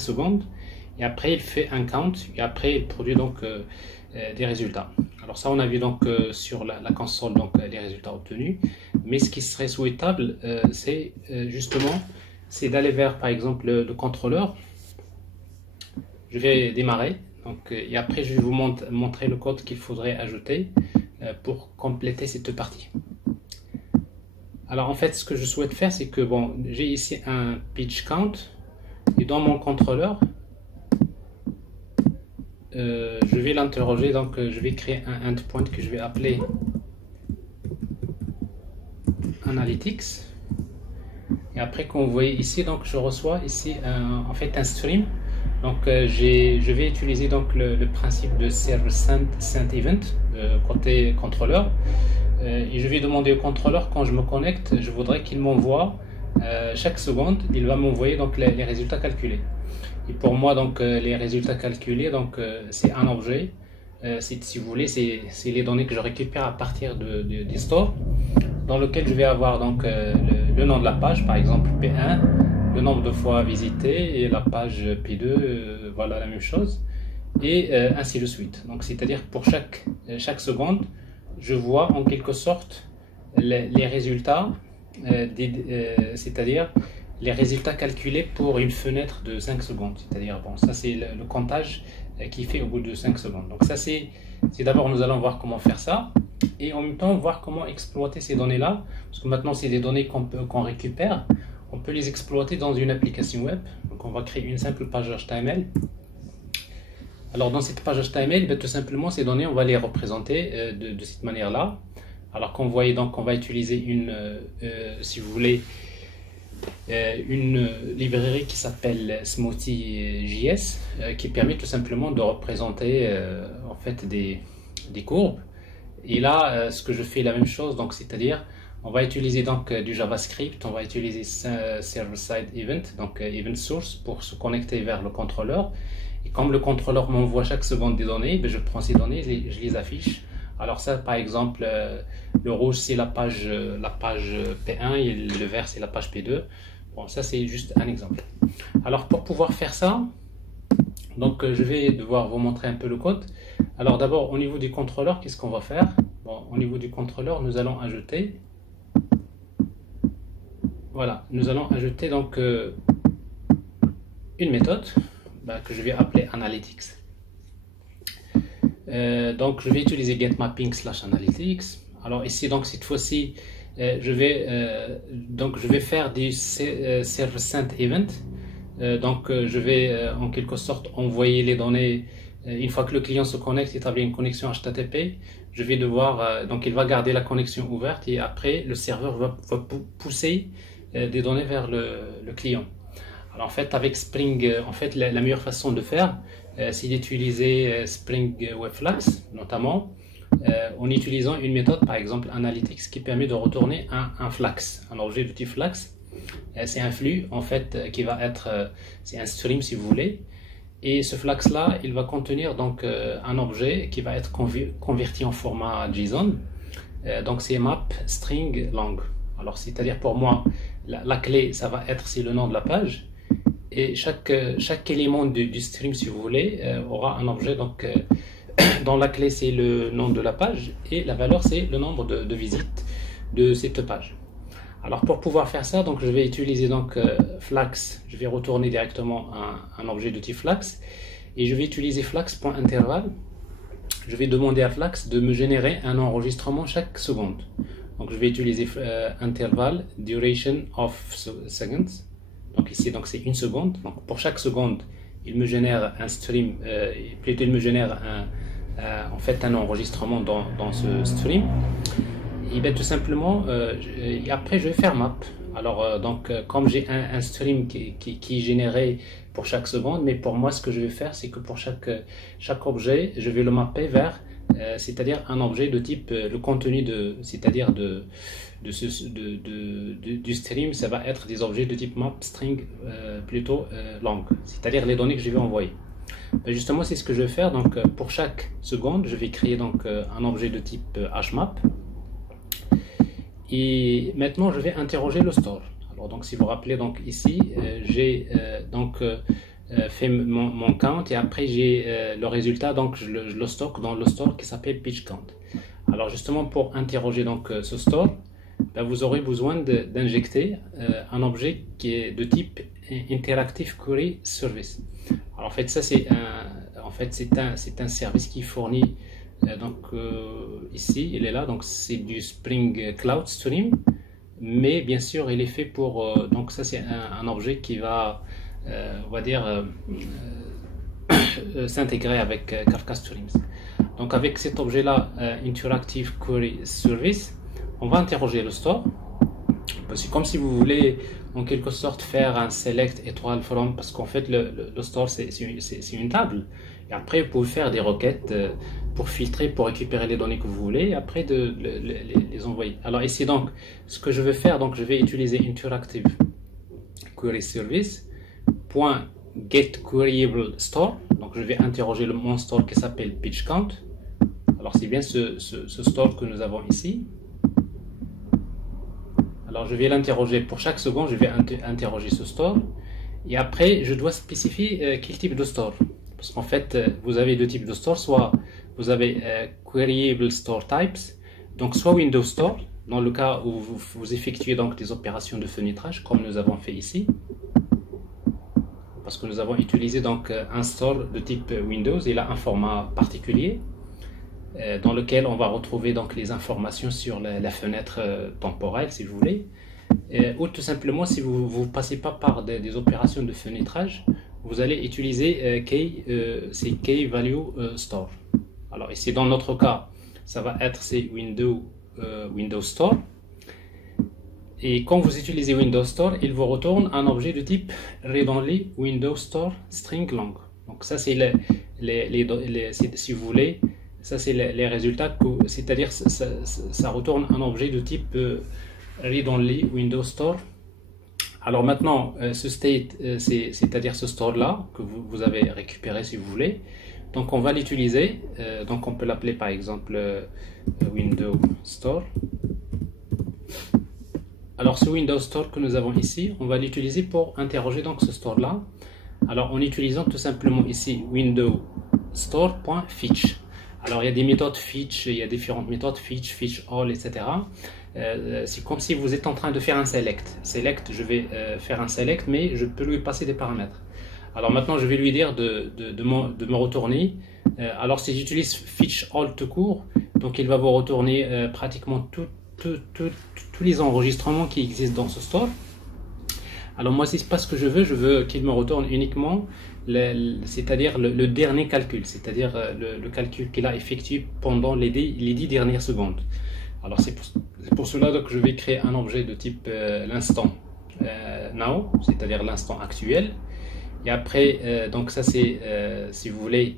secondes, et après il fait un count, et après il produit donc des résultats. Alors ça on a vu donc sur la console donc les résultats obtenus, mais ce qui serait souhaitable c'est justement d'aller vers par exemple le contrôleur. Je vais démarrer donc, et après je vais vous montrer le code qu'il faudrait ajouter pour compléter cette partie. Alors en fait ce que je souhaite faire c'est que bon, j'ai ici un page count et dans mon contrôleur je vais l'interroger, donc je vais créer un endpoint que je vais appeler analytics, et après comme vous voyez ici donc je reçois ici en fait un stream Donc je vais utiliser donc le principe de server sent event côté contrôleur. Et je vais demander au contrôleur, quand je me connecte, je voudrais qu'il m'envoie chaque seconde, il va m'envoyer donc les résultats calculés. Et pour moi, donc les résultats calculés, donc c'est un objet. Si vous voulez, c'est les données que je récupère à partir du store, dans lequel je vais avoir donc le nom de la page, par exemple P1, le nombre de fois visité, et la page P2, voilà la même chose, et ainsi de suite. Donc c'est-à-dire pour chaque seconde, je vois en quelque sorte les résultats, c'est-à-dire les résultats calculés pour une fenêtre de 5 secondes. C'est-à-dire, bon, ça c'est le comptage qui fait au bout de 5 secondes. Donc ça c'est d'abord, nous allons voir comment faire ça, et en même temps voir comment exploiter ces données-là, parce que maintenant c'est des données qu'on récupère, on peut les exploiter dans une application web. Donc on va créer une simple page HTML. Alors dans cette page HTML, ben, tout simplement ces données, on va les représenter de cette manière-là. Alors qu'on voyait, donc on va utiliser si vous voulez, une librairie qui s'appelle Smoothie.js qui permet tout simplement de représenter en fait des courbes. Et là, ce que je fais la même chose, donc c'est-à-dire on va utiliser donc du JavaScript, on va utiliser server-side event, donc event source pour se connecter vers le contrôleur. Et comme le contrôleur m'envoie chaque seconde des données, ben je prends ces données, je les affiche. Alors ça, par exemple, le rouge c'est la page P1 et le vert c'est la page P2. Bon, ça c'est juste un exemple. Alors pour pouvoir faire ça, donc je vais devoir vous montrer un peu le code. Alors d'abord au niveau du contrôleur, qu'est-ce qu'on va faire? Bon, au niveau du contrôleur, nous allons ajouter, voilà, nous allons ajouter donc une méthode que je vais appeler analytics. Donc je vais utiliser getMapping/analytics. Alors ici donc cette fois-ci je vais faire du server sent event. Donc je vais en quelque sorte envoyer les données une fois que le client se connecte, établir une connexion HTTP. Je vais devoir donc il va garder la connexion ouverte, et après le serveur va pousser des données vers le client. Alors en fait avec Spring, en fait la meilleure façon de faire, c'est d'utiliser Spring Web Flags, notamment en utilisant une méthode, par exemple Analytics, qui permet de retourner un flags, un objet de type flags. C'est un flux en fait qui va être, c'est un stream si vous voulez, et ce flags là, il va contenir donc un objet qui va être converti en format JSON. Donc c'est map string long. Alors c'est-à-dire pour moi la clé ça va être, c'est le nom de la page. Et chaque élément du stream, si vous voulez, aura un objet donc, dont la clé c'est le nom de la page, et la valeur c'est le nombre de visites de cette page. Alors pour pouvoir faire ça, donc, je vais utiliser donc, flags, je vais retourner directement un objet de type flags, et je vais utiliser flags.interval. Je vais demander à flags de me générer un enregistrement chaque seconde. Donc je vais utiliser interval duration of seconds. Donc ici, donc c'est une seconde. Donc pour chaque seconde, il me génère un stream, plutôt il me génère en fait un enregistrement dans ce stream. Et bien tout simplement, et après je vais faire map. Alors donc comme j'ai un stream qui est généré pour chaque seconde, mais pour moi ce que je vais faire, c'est que pour chaque objet, je vais le mapper vers, c'est-à-dire un objet de type, le contenu c'est-à-dire du stream, ça va être des objets de type map string plutôt long, c'est-à-dire les données que je vais envoyer. Ben justement, c'est ce que je vais faire. Donc pour chaque seconde, je vais créer donc un objet de type hmap, et maintenant je vais interroger le store. Alors donc si vous vous rappelez, donc ici j'ai fait mon count, et après j'ai le résultat, donc je le stocke dans le store qui s'appelle page count. Alors justement pour interroger donc ce store, ben vous aurez besoin d'injecter un objet qui est de type Interactive Query Service. Alors en fait ça c'est un service qui fournit ici il est là, donc c'est du Spring Cloud Stream, mais bien sûr il est fait pour donc ça c'est un objet qui va on va dire s'intégrer avec Kafka Streams. Donc avec cet objet là, Interactive Query Service, on va interroger le store. C'est comme si vous voulez en quelque sorte faire un select étoile from, parce qu'en fait le store c'est une table. Et après vous pouvez faire des requêtes pour filtrer, pour récupérer les données que vous voulez, et après les envoyer. Alors ici donc, ce que je vais faire, donc je vais utiliser interactive query service point get queryable store. Donc je vais interroger mon store qui s'appelle page count. Alors c'est bien ce store que nous avons ici. Alors je vais l'interroger pour chaque seconde, je vais interroger ce store. Et après, je dois spécifier quel type de store. Parce qu'en fait, vous avez deux types de store. Soit vous avez queryable store types, donc soit Windows Store, dans le cas où vous effectuez donc des opérations de fenêtrage, comme nous avons fait ici. Parce que nous avons utilisé donc un store de type Windows, il a un format particulier dans lequel on va retrouver donc les informations sur la fenêtre temporelle, si vous voulez. Ou tout simplement, si vous ne passez pas par des opérations de fenêtrage, vous allez utiliser c'est Key Value Store. Alors ici, dans notre cas, ça va être Windows Store. Et quand vous utilisez Windows Store, il vous retourne un objet de type read-only Windows Store string long. Donc ça, c'est si vous voulez, ça c'est les résultats, c'est-à-dire ça retourne un objet de type read-only Windows Store. Alors maintenant, ce state, c'est-à-dire ce store-là que vous avez récupéré si vous voulez. Donc on va l'utiliser, donc on peut l'appeler par exemple Windows Store. Alors ce Windows Store que nous avons ici, on va l'utiliser pour interroger donc ce store-là. Alors en utilisant tout simplement ici Windows Store.fetch. Alors il y a des méthodes fetch, il y a différentes méthodes fetch, fetch all, etc. C'est comme si vous êtes en train de faire un select. Select, je vais faire un select, mais je peux lui passer des paramètres. Alors maintenant je vais lui dire de me retourner. Alors si j'utilise fetch all tout court, donc il va vous retourner pratiquement tous les enregistrements qui existent dans ce store. Alors moi c'est pas ce que je veux qu'il me retourne uniquement c'est-à-dire le dernier calcul, c'est-à-dire le calcul qu'il a effectué pendant les 10 dernières secondes. Alors c'est pour cela que je vais créer un objet de type l'instant now, c'est-à-dire l'instant actuel. Et après donc ça c'est si vous voulez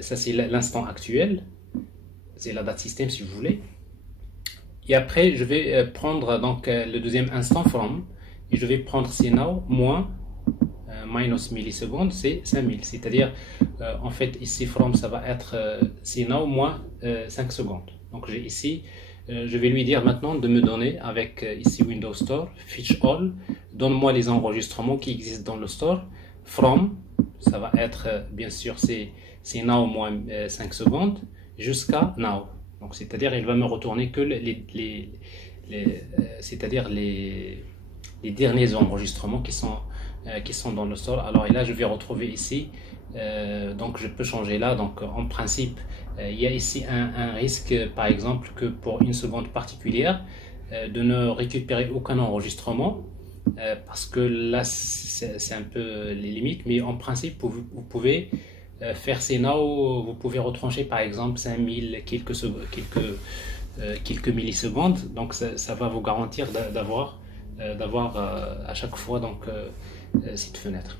ça c'est l'instant actuel, c'est la date système si vous voulez. Et après, je vais prendre donc le deuxième instant from, et je vais prendre c'est now moins minus millisecondes, c'est 5000. C'est-à-dire, en fait, ici from, ça va être c'est now moins 5 secondes. Donc j'ai ici, je vais lui dire maintenant de me donner avec ici Windows Store, fetch all, donne-moi les enregistrements qui existent dans le store. From, ça va être bien sûr c'est now moins 5 secondes jusqu'à now. Donc, c'est-à-dire, il va me retourner que c'est-à-dire les derniers enregistrements qui sont dans le store. Alors, et là, je vais retrouver ici, donc je peux changer là. Donc, en principe, il y a ici un risque, par exemple, que pour une seconde particulière, de ne récupérer aucun enregistrement, parce que là, c'est un peu les limites, mais en principe, vous pouvez faire ces now, vous pouvez retrancher par exemple 5000 quelques millisecondes, donc ça va vous garantir d'avoir à chaque fois donc cette fenêtre.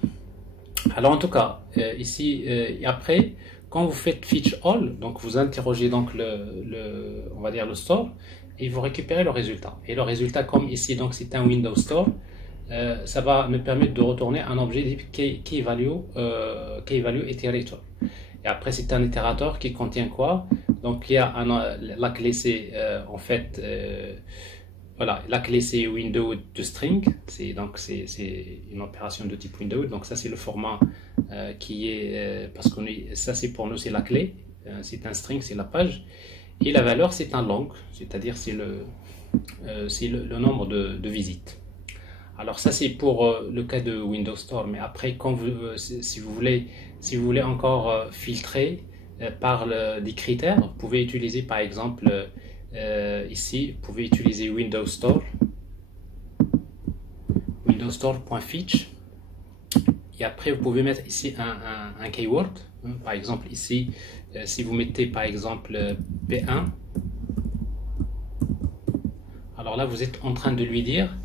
Alors en tout cas ici après quand vous faites fetch all, donc vous interrogez donc on va dire le store et vous récupérez le résultat. Et le résultat comme ici donc c'est un Windows Store. Ça va me permettre de retourner un objet type key value iterator. Et après, c'est un itérateur qui contient quoi? Donc, il y a la clé c'est en fait, voilà, la clé c'est window de string. C'est une opération de type window. Donc, ça c'est le format qui est parce que ça c'est pour nous c'est la clé. C'est un string, c'est la page. Et la valeur c'est un long, c'est-à-dire c'est le nombre de visites. Alors ça c'est pour le cas de Windows Store, mais après quand si vous voulez encore filtrer par des critères, vous pouvez utiliser par exemple ici, vous pouvez utiliser Windows Store.fetch, et après vous pouvez mettre ici un keyword, par exemple ici si vous mettez par exemple P1, alors là vous êtes en train de lui dire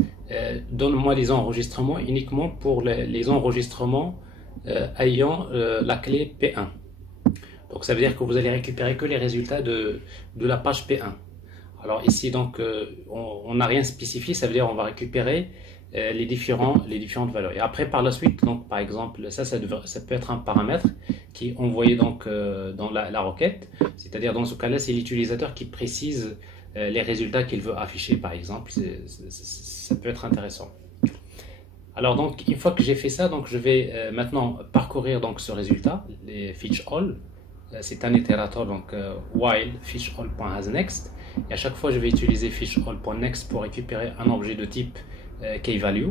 donne-moi les enregistrements uniquement pour les enregistrements ayant la clé P1. Donc ça veut dire que vous allez récupérer que les résultats de la page P1. Alors ici donc on n'a rien spécifié, ça veut dire on va récupérer les différentes valeurs. Et après par la suite, donc par exemple ça peut être un paramètre qui est envoyé donc dans la requête. C'est-à-dire dans ce cas-là c'est l'utilisateur qui précise les résultats qu'il veut afficher par exemple. Ça peut être intéressant. Alors donc une fois que j'ai fait ça, donc je vais maintenant parcourir donc ce résultat, les fetch all. C'est un itérateur donc while fetch all.hasNext, et à chaque fois je vais utiliser fetch all.next pour récupérer un objet de type keyValue.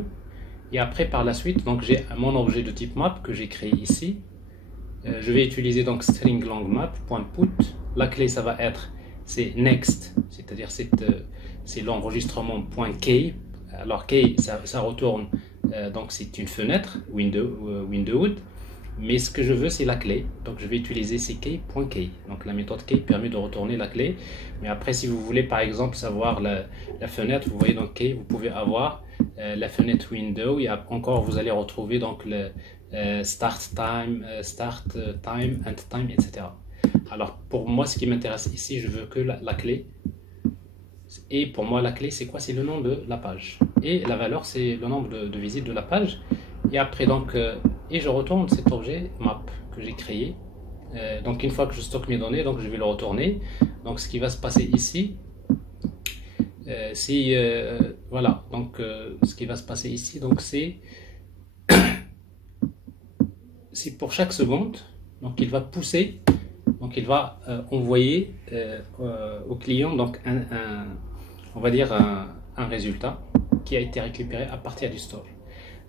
Et après par la suite donc j'ai mon objet de type map que j'ai créé ici. Je vais utiliser donc string longMap.put. La clé ça va être c'est next, c'est-à-dire c'est l'enregistrement .key. Alors key ça retourne donc c'est une fenêtre windowed. Mais ce que je veux c'est la clé, donc je vais utiliser ck.key. Donc la méthode key permet de retourner la clé. Mais après si vous voulez par exemple savoir la fenêtre, vous voyez donc key, vous pouvez avoir la fenêtre window, et encore vous allez retrouver donc le start time, end time, etc. Alors pour moi ce qui m'intéresse ici, je veux que la clé. Et pour moi la clé c'est quoi? C'est le nom de la page. Et la valeur c'est le nombre de visites de la page. Et après donc et je retourne cet objet map que j'ai créé. Donc une fois que je stocke mes données, donc je vais le retourner. Donc ce qui va se passer ici, voilà. Donc ce qui va se passer ici, donc c'est pour chaque seconde. Donc il va pousser, donc il va envoyer au client donc on va dire un résultat qui a été récupéré à partir du store.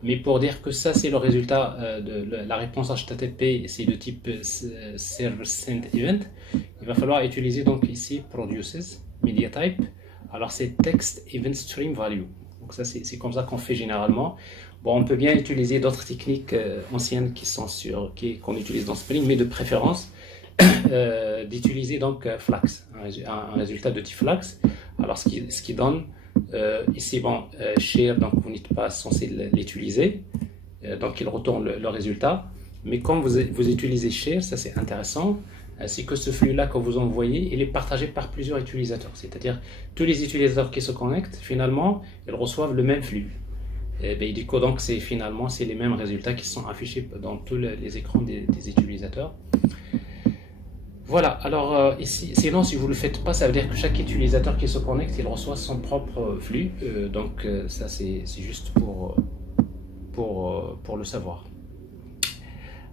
Mais pour dire que ça c'est le résultat de la réponse HTTP, c'est de type Server Send Event, il va falloir utiliser donc ici Produces, Media Type. Alors c'est Text Event Stream Value. Donc ça c'est comme ça qu'on fait généralement. Bon, on peut bien utiliser d'autres techniques anciennes qu'on utilise dans Spring, mais de préférence d'utiliser donc Flax, un résultat de type Flax. Alors ce qui donne ici, bon, share, donc vous n'êtes pas censé l'utiliser, donc il retourne le résultat. Mais quand vous utilisez share, ça c'est intéressant, c'est que ce flux-là que vous envoyez, il est partagé par plusieurs utilisateurs. C'est-à-dire tous les utilisateurs qui se connectent, finalement, ils reçoivent le même flux. Et bien, du coup, donc finalement, c'est les mêmes résultats qui sont affichés dans tous les écrans des utilisateurs. Voilà, alors ici, sinon si vous ne le faites pas, ça veut dire que chaque utilisateur qui se connecte, il reçoit son propre flux. Donc ça c'est juste pour le savoir.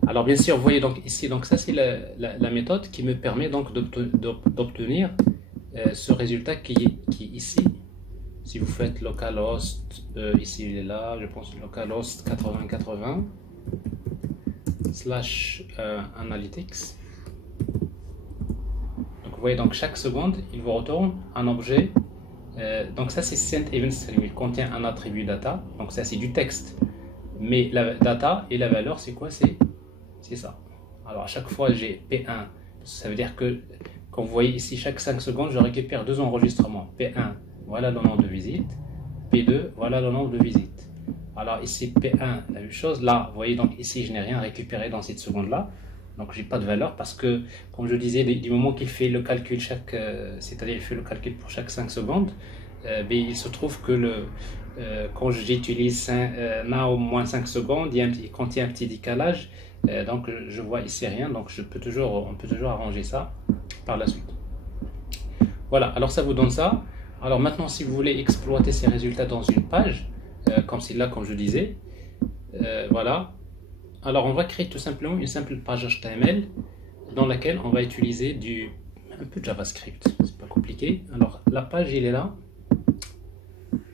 Alors bien sûr, vous voyez donc ici, donc ça c'est la méthode qui me permet donc d'obtenir ce résultat qui est ici. Si vous faites localhost, ici il est là, je pense localhost 8080 / analytics. Vous voyez donc chaque seconde il vous retourne un objet. Donc ça c'est Send Event Stream, il contient un attribut data, donc ça c'est du texte, mais la data et la valeur c'est quoi? C'est ça. Alors à chaque fois j'ai P1, ça veut dire que quand vous voyez ici chaque 5 secondes je récupère deux enregistrements. P1 voilà le nombre de visites, P2 voilà le nombre de visites. Alors ici P1 la même chose, là vous voyez donc ici je n'ai rien récupéré dans cette seconde là. Donc j'ai pas de valeur parce que, comme je disais, du moment qu'il fait le calcul c'est-à-dire il fait le calcul pour chaque 5 secondes, il se trouve que quand j'utilise now moins 5 secondes, il contient un petit décalage, donc je vois ici rien, donc on peut toujours arranger ça par la suite. Voilà, alors ça vous donne ça. Alors maintenant, si vous voulez exploiter ces résultats dans une page, comme celle-là, comme je disais, voilà. Alors on va créer tout simplement une simple page HTML dans laquelle on va utiliser un peu de JavaScript, c'est pas compliqué. Alors la page elle est là,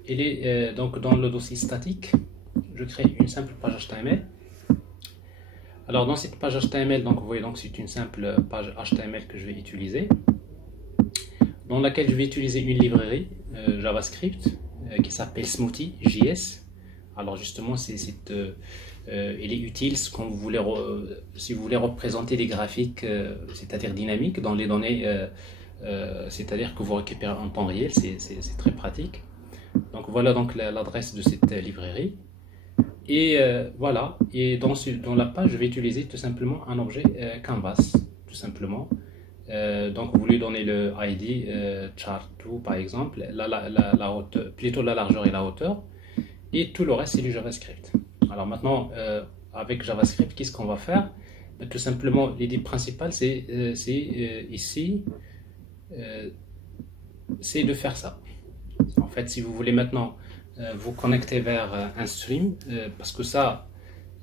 elle est donc dans le dossier statique. Je crée une simple page HTML. Alors dans cette page HTML, donc vous voyez donc c'est une simple page HTML que je vais utiliser, dans laquelle je vais utiliser une librairie JavaScript qui s'appelle Smoothie.js. Alors justement il est utile quand vous voulez si vous voulez représenter des graphiques, c'est-à-dire dynamiques dans les données, c'est-à-dire que vous récupérez en temps réel, c'est très pratique. Donc voilà donc l'adresse de cette librairie. Et voilà, et dans la page, je vais utiliser tout simplement un objet canvas, tout simplement. Donc vous lui donnez le ID chart2 par exemple, la hauteur, plutôt la largeur et la hauteur, et tout le reste c'est du JavaScript. Alors maintenant, avec JavaScript, qu'est-ce qu'on va faire? Tout simplement, l'idée principale c'est ici, c'est de faire ça. En fait, si vous voulez maintenant vous connecter vers un stream, parce que ça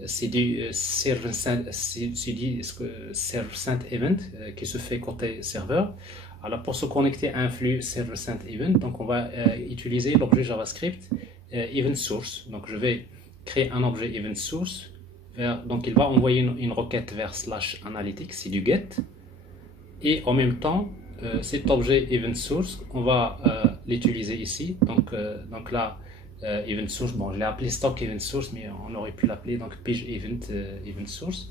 c'est du server-side event qui se fait côté serveur. Alors pour se connecter à un flux server-side event, donc on va utiliser l'objet JavaScript event source. Donc je vais créer un objet event source, donc il va envoyer une requête vers /analytics, c'est du get, et en même temps cet objet event source, on va l'utiliser ici. Donc là, event source, bon, je l'ai appelé stock event source, mais on aurait pu l'appeler donc page event source.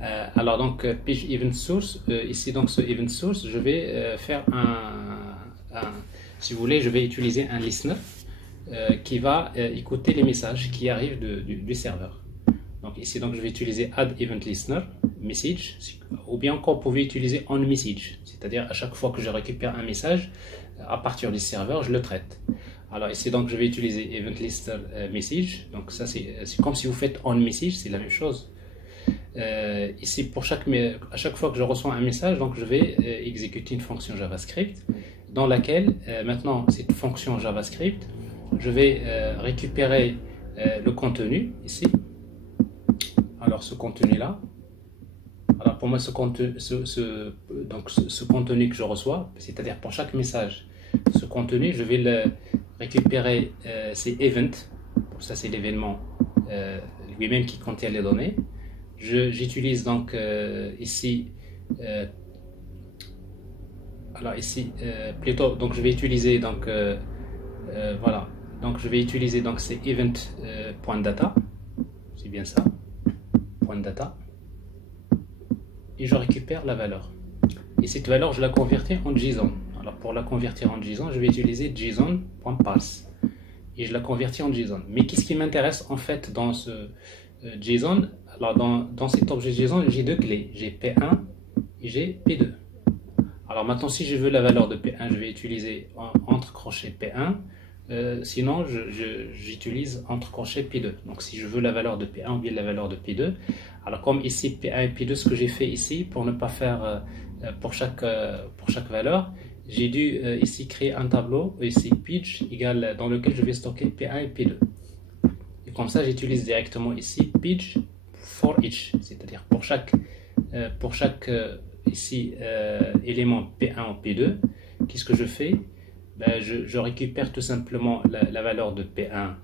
Alors donc page event source, ici donc ce event source, je vais faire si vous voulez, je vais utiliser un listener qui va écouter les messages qui arrivent du serveur. Donc ici donc je vais utiliser add event listener message, ou bien encore vous pouvez utiliser on message, c'est-à-dire à chaque fois que je récupère un message à partir du serveur, je le traite. Alors ici donc je vais utiliser event listener message, donc ça c'est comme si vous faites on message, c'est la même chose. Ici pour à chaque fois que je reçois un message, donc je vais exécuter une fonction JavaScript dans laquelle maintenant cette fonction JavaScript, je vais récupérer le contenu ici. Alors ce contenu là, alors pour moi ce contenu que je reçois, c'est-à-dire pour chaque message, ce contenu je vais le récupérer, c'est event, ça c'est l'événement lui-même qui contient les données. J'utilise donc ici alors ici plutôt, donc je vais utiliser donc voilà, donc je vais utiliser donc c'est event.data, c'est bien ça, .data, et je récupère la valeur, et cette valeur je la convertis en JSON. Alors pour la convertir en JSON, je vais utiliser JSON.parse et je la convertis en JSON. Mais qu'est-ce qui m'intéresse en fait dans ce JSON? Alors dans cet objet JSON, j'ai deux clés, j'ai P1 et j'ai P2. Alors maintenant, si je veux la valeur de P1, je vais utiliser entre crochets P1. Sinon, j'utilise entre crochets P2. Donc si je veux la valeur de P1 ou bien la valeur de P2, alors comme ici P1 et P2, ce que j'ai fait ici, pour ne pas faire pour chaque valeur, j'ai dû ici créer un tableau, ici page égale, dans lequel je vais stocker P1 et P2. Et comme ça, j'utilise directement ici page for each, c'est-à-dire pour chaque ici élément P1 ou P2, qu'est-ce que je fais? Ben, je récupère tout simplement la valeur de P1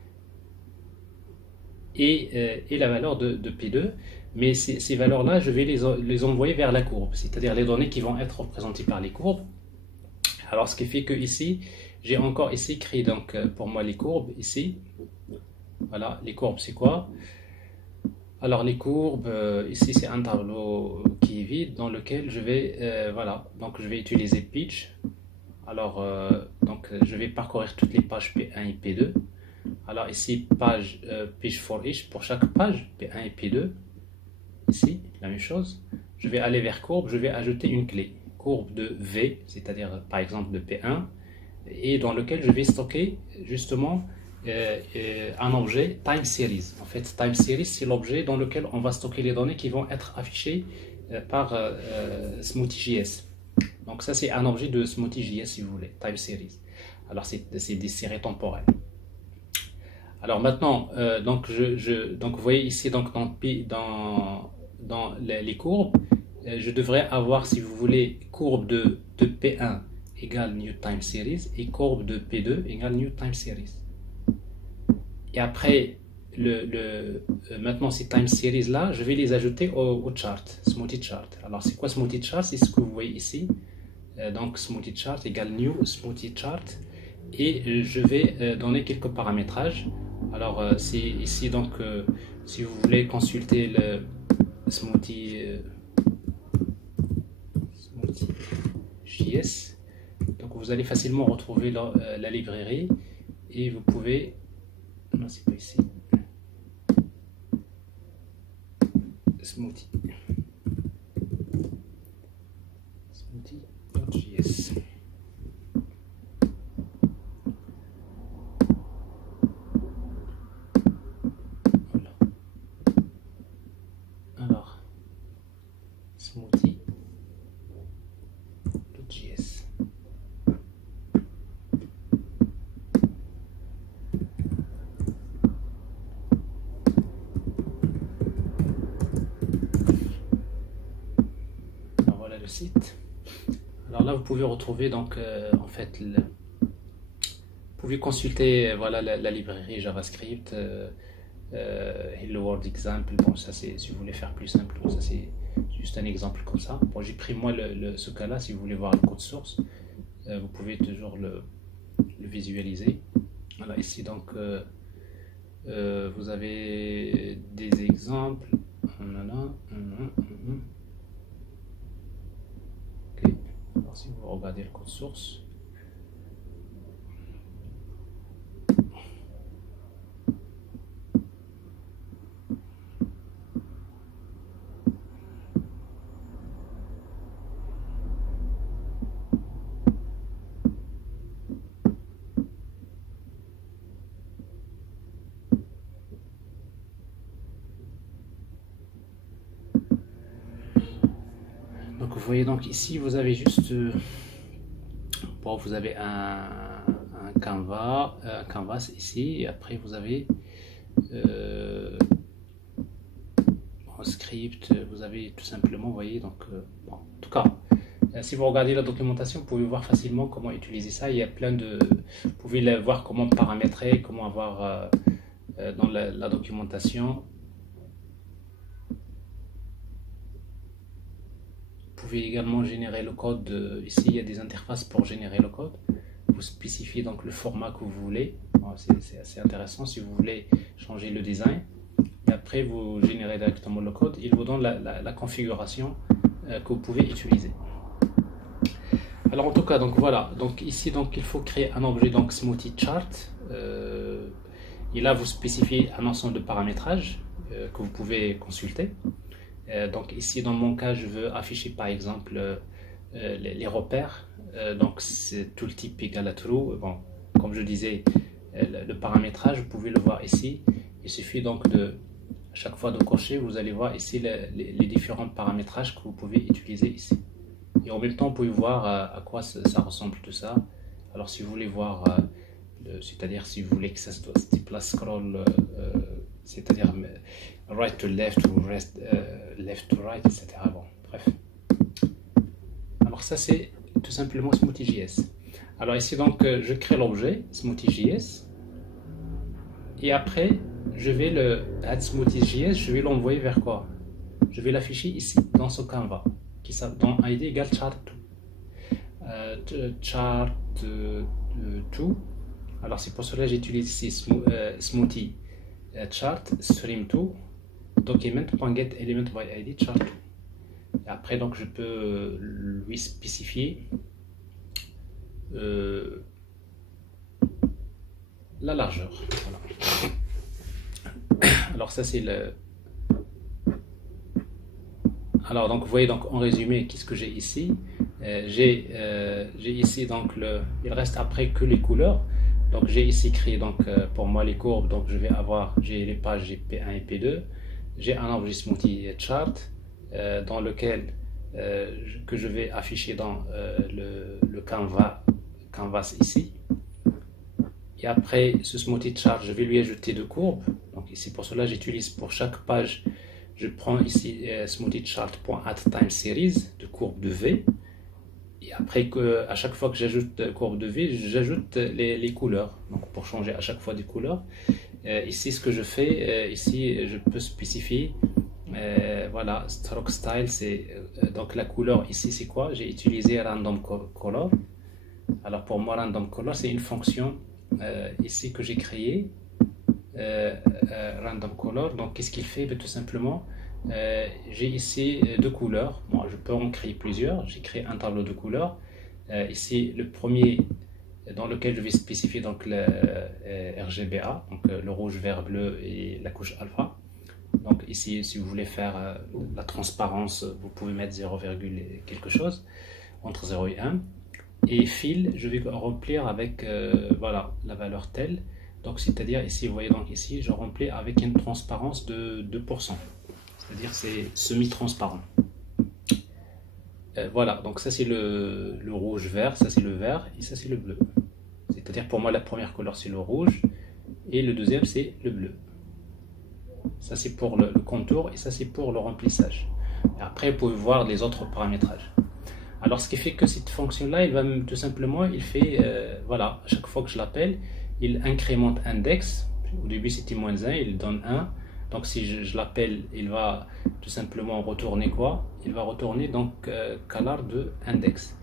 et la valeur de P2, mais ces valeurs-là, je vais les envoyer vers la courbe, c'est-à-dire les données qui vont être représentées par les courbes. Alors ce qui fait que ici, j'ai encore ici créé donc pour moi les courbes ici. Voilà, les courbes c'est quoi? Alors les courbes, ici c'est un tableau qui est vide dans lequel je vais, voilà, donc je vais utiliser pitch. Alors donc je vais parcourir toutes les pages P1 et P2. Alors ici page for each pour chaque page P1 et P2. Ici la même chose. Je vais aller vers courbe, je vais ajouter une clé, courbe de V, c'est-à-dire par exemple de P1, et dans lequel je vais stocker justement un objet time series. En fait, time series, c'est l'objet dans lequel on va stocker les données qui vont être affichées par Smoothie.js. Donc ça, c'est un objet de Smoothie.js si vous voulez, time series. Alors c'est des séries temporelles. Alors maintenant, donc vous voyez ici donc dans les courbes, je devrais avoir, si vous voulez, courbe de P1 égale new time series et courbe de P2 égale new time series. Et après, maintenant ces time series là, je vais les ajouter au chart, Smoothie chart. Alors c'est quoi Smoothie chart? C'est ce que vous voyez ici. Donc Smoothie chart égale new Smoothie chart. Et je vais donner quelques paramétrages. Alors c'est ici donc, si vous voulez consulter le Smoothie.js, donc vous allez facilement retrouver la librairie et vous pouvez, non c'est pas ici, smoothie.js. Voilà. Alors, smoothie.js. Voilà le site. Alors là, vous pouvez retrouver donc en fait, vous pouvez consulter voilà la librairie JavaScript, Hello World Example. Bon, ça c'est si vous voulez faire plus simple. Bon, ça c'est juste un exemple comme ça. Bon, j'ai pris moi ce cas-là. Si vous voulez voir le code source, vous pouvez toujours le visualiser. Voilà, ici donc vous avez des exemples. Ok. Alors, si vous regardez le code source, donc vous voyez donc ici vous avez juste bon, vous avez un canvas ici, et après vous avez un script, vous avez tout simplement, vous voyez, donc bon, en tout cas si vous regardez la documentation, vous pouvez voir facilement comment utiliser ça. Il y a plein de, vous pouvez voir comment paramétrer, comment avoir dans la documentation. Vous pouvez également générer le code. Ici, il y a des interfaces pour générer le code. Vous spécifiez donc le format que vous voulez. C'est assez intéressant si vous voulez changer le design. Et après, vous générez directement le code. Il vous donne la configuration que vous pouvez utiliser. Alors en tout cas, donc voilà. Donc ici, donc il faut créer un objet donc smoothie chart. Et là, vous spécifiez un ensemble de paramétrages que vous pouvez consulter. Donc ici dans mon cas je veux afficher par exemple les repères, donc c'est tout le type égal à true. Bon, comme je disais, le paramétrage vous pouvez le voir ici. Il suffit donc de à chaque fois de cocher, vous allez voir ici les différents paramétrages que vous pouvez utiliser ici, et en même temps vous pouvez voir à quoi ça ressemble tout ça. Alors si vous voulez voir c'est-à-dire si vous voulez que ça se déplace scroll, c'est-à-dire right to left ou left to right, etc. Bon, bref. Alors ça c'est tout simplement smoothie.js. Alors ici donc je crée l'objet smoothie.js et après je vais le add smoothie.js, je vais l'envoyer vers quoi? Je vais l'afficher ici dans ce canvas qui dans id égale chart2. Alors c'est pour cela que j'utilise ici smoothie chart stream2 document.getElementById chart2. Et après donc je peux lui spécifier la largeur. Voilà. Alors ça c'est le. Alors donc vous voyez donc en résumé qu'est-ce que j'ai ici. J'ai ici donc il reste après que les couleurs. Donc j'ai ici créé donc pour moi les courbes. Donc je vais avoir les pages P1 et P2. J'ai un objet smoothie chart dans lequel que je vais afficher dans le canvas ici. Et après ce smoothie chart, je vais lui ajouter deux courbes. Donc ici pour cela j'utilise pour chaque page, je prends ici smoothie chart.addTimeSeries de courbe de V. Et après à chaque fois que j'ajoute courbe de V, j'ajoute les couleurs. Donc pour changer à chaque fois des couleurs. Ici ce que je fais, ici je peux spécifier. Voilà, stroke style, c'est donc la couleur ici c'est quoi? J'ai utilisé random color. Alors pour moi random color c'est une fonction ici que j'ai créée, random color. Donc qu'est-ce qu'il fait? Tout simplement j'ai ici deux couleurs. Moi je peux en créer plusieurs. J'ai créé un tableau de couleurs Ici, le premier dans lequel je vais spécifier donc le RGBA, donc le rouge, vert, bleu et la couche alpha. Donc ici, si vous voulez faire la transparence, vous pouvez mettre 0, quelque chose entre 0 et 1. Et fil, je vais remplir avec voilà, la valeur telle. Donc c'est-à-dire ici, vous voyez, donc ici, je remplis avec une transparence de 2%. C'est-à-dire c'est semi-transparent. Voilà, donc ça c'est le rouge vert, ça c'est le vert et ça c'est le bleu. C'est-à-dire pour moi la première couleur c'est le rouge et le deuxième c'est le bleu. Ça c'est pour le contour et ça c'est pour le remplissage. Et après vous pouvez voir les autres paramétrages. Alors ce qui fait que cette fonction là, il va tout simplement, il fait, voilà, à chaque fois que je l'appelle, il incrémente index. Au début c'était -1, il donne 1. Donc si je l'appelle, il va tout simplement retourner quoi? Il va retourner donc color de index.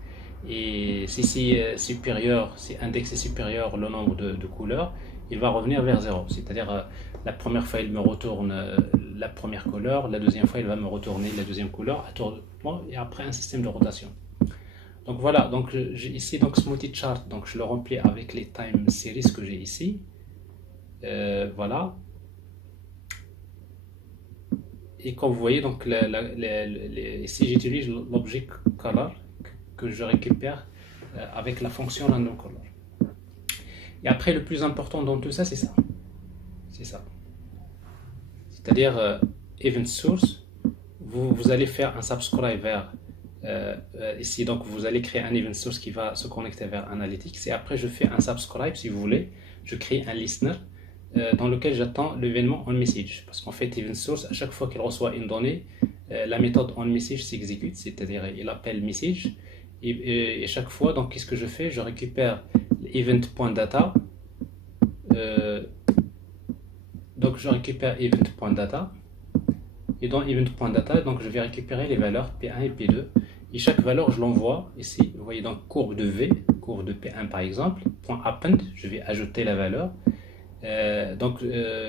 Et si c'est supérieur, si index est supérieur au nombre de couleurs, il va revenir vers 0. C'est-à-dire la première fois il me retourne la première couleur, la deuxième fois il va me retourner la deuxième couleur à tour de temps et après un système de rotation. Donc voilà, donc j'ai ici donc Smoothie Chart, donc je le remplis avec les time series que j'ai ici. Voilà. Et comme vous voyez, donc ici j'utilise l'objet color que je récupère avec la fonction random color. Et après, le plus important dans tout ça, c'est ça. C'est ça. C'est-à-dire event source, vous allez faire un subscribe vers ici, donc vous allez créer un event source qui va se connecter vers Analytics. Et après, je fais un subscribe, si vous voulez, je crée un listener dans lequel j'attends l'événement onMessage. Parce qu'en fait, event source, à chaque fois qu'il reçoit une donnée, la méthode onMessage s'exécute, c'est-à-dire il appelle message. Et chaque fois, donc qu'est-ce que je fais? Je récupère event.data. Donc je récupère event.data. Et dans event.data, donc je vais récupérer les valeurs P1 et P2. Et chaque valeur, je l'envoie ici. Vous voyez donc courbe de V, courbe de P1 par exemple. Point append, je vais ajouter la valeur. Donc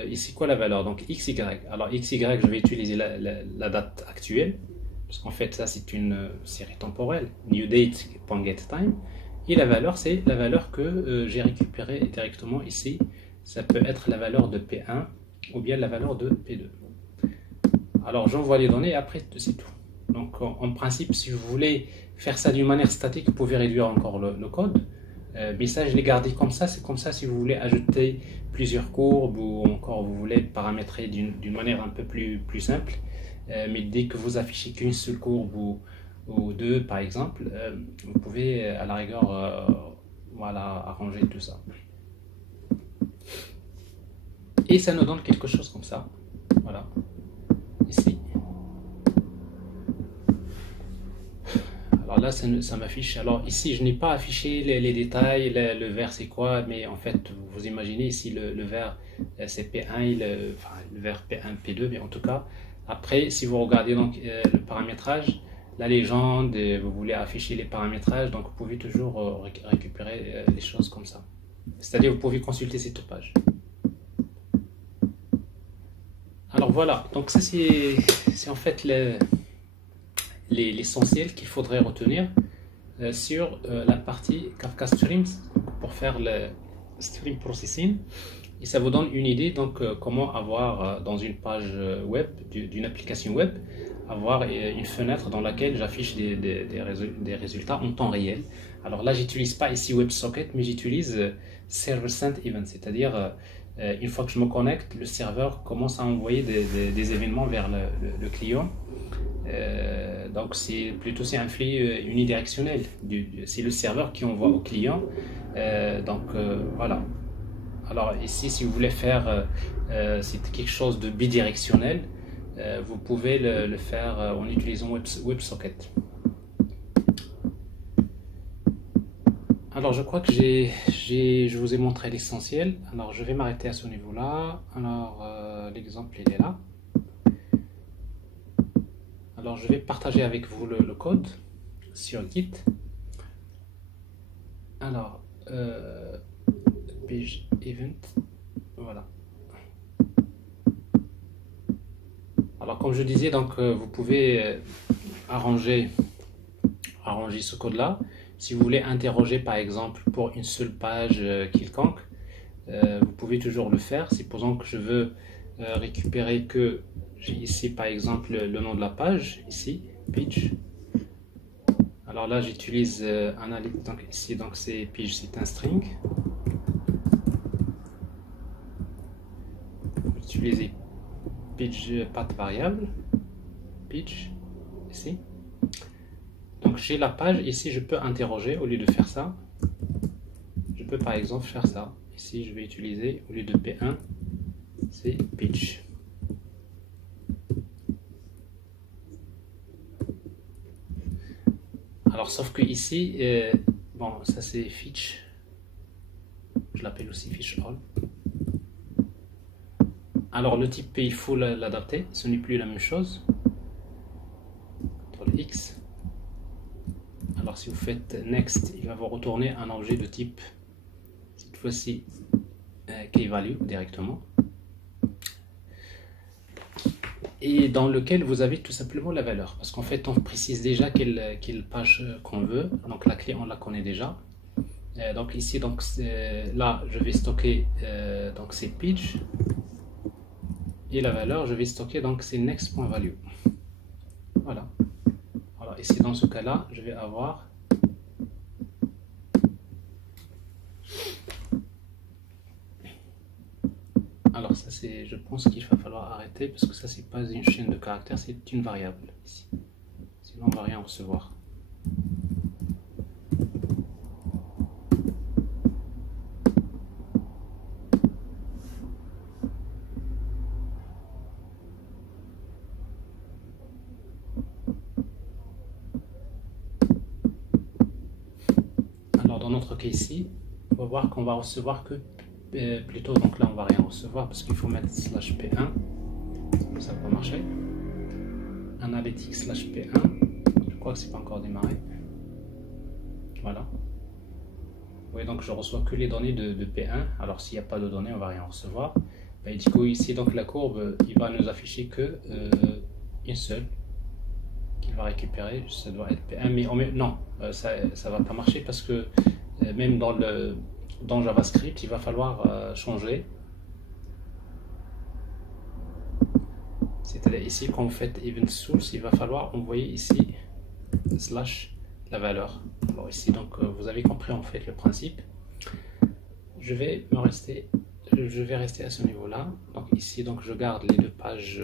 ici quoi la valeur? Donc XY. Alors XY, je vais utiliser la date actuelle. Parce qu'en fait ça c'est une série temporelle. New date.getTime. Et la valeur c'est la valeur que j'ai récupérée directement ici. Ça peut être la valeur de P1 ou bien la valeur de P2. Alors j'envoie les données et après c'est tout. Donc en principe, si vous voulez faire ça d'une manière statique, vous pouvez réduire encore le code. Mais ça, je l'ai gardé comme ça. C'est comme ça si vous voulez ajouter plusieurs courbes ou encore vous voulez paramétrer d'une manière un peu plus simple. Mais dès que vous affichez qu'une seule courbe ou deux par exemple, vous pouvez à la rigueur voilà, arranger tout ça. Et ça nous donne quelque chose comme ça. Voilà. Ici. Alors là, ça m'affiche. Alors ici, je n'ai pas affiché les détails, le vert c'est quoi, mais en fait, vous imaginez ici le vert c'est P1, enfin, le vert P1, P2, mais en tout cas, après, si vous regardez donc le paramétrage, la légende, vous voulez afficher les paramétrages, donc vous pouvez toujours récupérer les choses comme ça. C'est-à-dire, vous pouvez consulter cette page. Alors voilà, donc ça c'est en fait l'essentiel qu'il faudrait retenir sur la partie Kafka Streams pour faire le stream processing. Et ça vous donne une idée donc comment avoir dans une page web, d'une application web, avoir une fenêtre dans laquelle j'affiche des résultats en temps réel. Alors là, j'utilise pas ici WebSocket, mais j'utilise Server Sent Event, c'est-à-dire une fois que je me connecte, le serveur commence à envoyer des événements vers le client. Donc c'est plutôt un flux unidirectionnel. C'est le serveur qui envoie au client. Voilà. Alors ici, si vous voulez faire c'est quelque chose de bidirectionnel, vous pouvez le faire en utilisant WebSocket. Alors je crois que je vous ai montré l'essentiel. Alors je vais m'arrêter à ce niveau-là. Alors l'exemple il est là. Alors je vais partager avec vous le code sur Git. Alors page event, voilà. Alors comme je disais, donc vous pouvez arranger ce code-là. Si vous voulez interroger par exemple pour une seule page quelconque, vous pouvez toujours le faire. Supposons que je veux récupérer que j'ai ici par exemple le nom de la page, ici, page. Alors là j'utilise analyse, donc ici donc c'est page, c'est un string. Utiliser page path variable, page, ici. Donc j'ai la page, ici je peux interroger au lieu de faire ça. Je peux par exemple faire ça. Ici je vais utiliser, au lieu de P1, c'est page. Alors sauf que ici, bon ça c'est fetch, je l'appelle aussi fetch all. Alors le type il faut l'adapter, ce n'est plus la même chose. CTRL X. Alors si vous faites next, il va vous retourner un objet de type, cette fois-ci keyValue directement, et dans lequel vous avez tout simplement la valeur, parce qu'en fait on précise déjà quelle page qu'on veut, donc la clé on la connaît déjà. Donc ici donc là je vais stocker donc c'est page, et la valeur je vais stocker donc c'est next.value. Voilà. Alors ici dans ce cas là je vais avoir alors ça c'est, je pense qu'il va falloir arrêter parce que ça c'est pas une chaîne de caractères, c'est une variable ici, sinon on va rien recevoir. Alors dans notre cas ici, on va voir qu'on va recevoir que plutôt, donc là on va rien recevoir parce qu'il faut mettre slash P1, ça va marcher. Analytics slash P1, je crois que c'est pas encore démarré. Voilà. Oui, donc je reçois que les données de P1. Alors s'il n'y a pas de données, on va rien recevoir. Et du coup ici donc la courbe, il va nous afficher que une seule qu'il va récupérer. Ça doit être P1, mais non, ça va pas marcher parce que même dans JavaScript, il va falloir changer. C'est-à-dire ici, quand vous faites event source, il va falloir envoyer ici slash la valeur. Alors ici, donc vous avez compris en fait le principe. Je vais rester à ce niveau-là. Donc ici, donc je garde les deux pages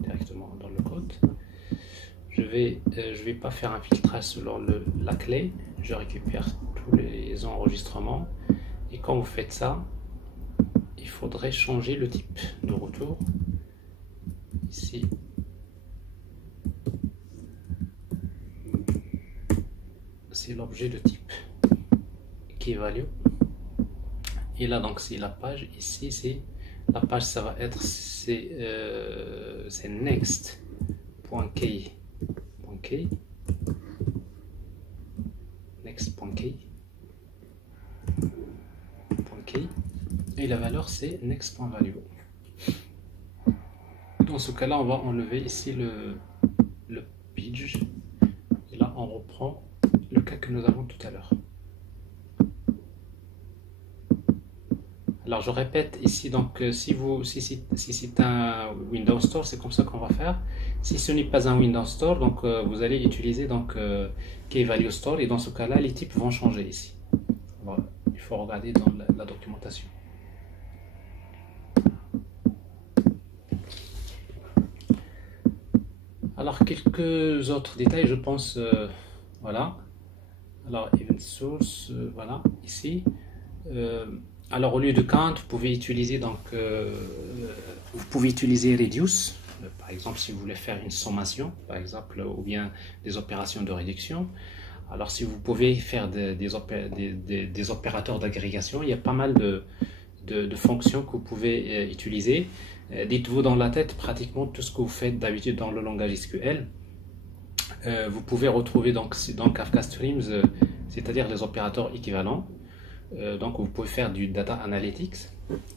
directement dans le code. Je vais pas faire un filtrage selon la clé. Je récupère tous les enregistrements. Et quand vous faites ça, il faudrait changer le type de retour. Ici, c'est l'objet de type keyValue. Et là, donc, c'est la page. Ici, c'est la page, ça va être c'est next.key. Next.key. Et la valeur, c'est next.value. Dans ce cas-là, on va enlever ici le page. Et là, on reprend le cas que nous avons tout à l'heure. Alors, je répète ici, donc, si c'est un Windows Store, c'est comme ça qu'on va faire. Si ce n'est pas un Windows Store, donc, vous allez utiliser donc, keyValue Store. Et dans ce cas-là, les types vont changer ici. Alors, il faut regarder dans la documentation. Alors quelques autres détails, je pense, voilà. Alors event source, voilà, ici. Alors au lieu de count, vous pouvez utiliser donc, reduce. Par exemple, si vous voulez faire une sommation, par exemple, ou bien des opérations de réduction. Alors si vous pouvez faire des opérateurs d'agrégation, il y a pas mal de fonctions que vous pouvez utiliser. Dites-vous dans la tête pratiquement tout ce que vous faites d'habitude dans le langage SQL. Vous pouvez retrouver donc dans Kafka Streams, c'est-à-dire les opérateurs équivalents. Donc vous pouvez faire du data analytics.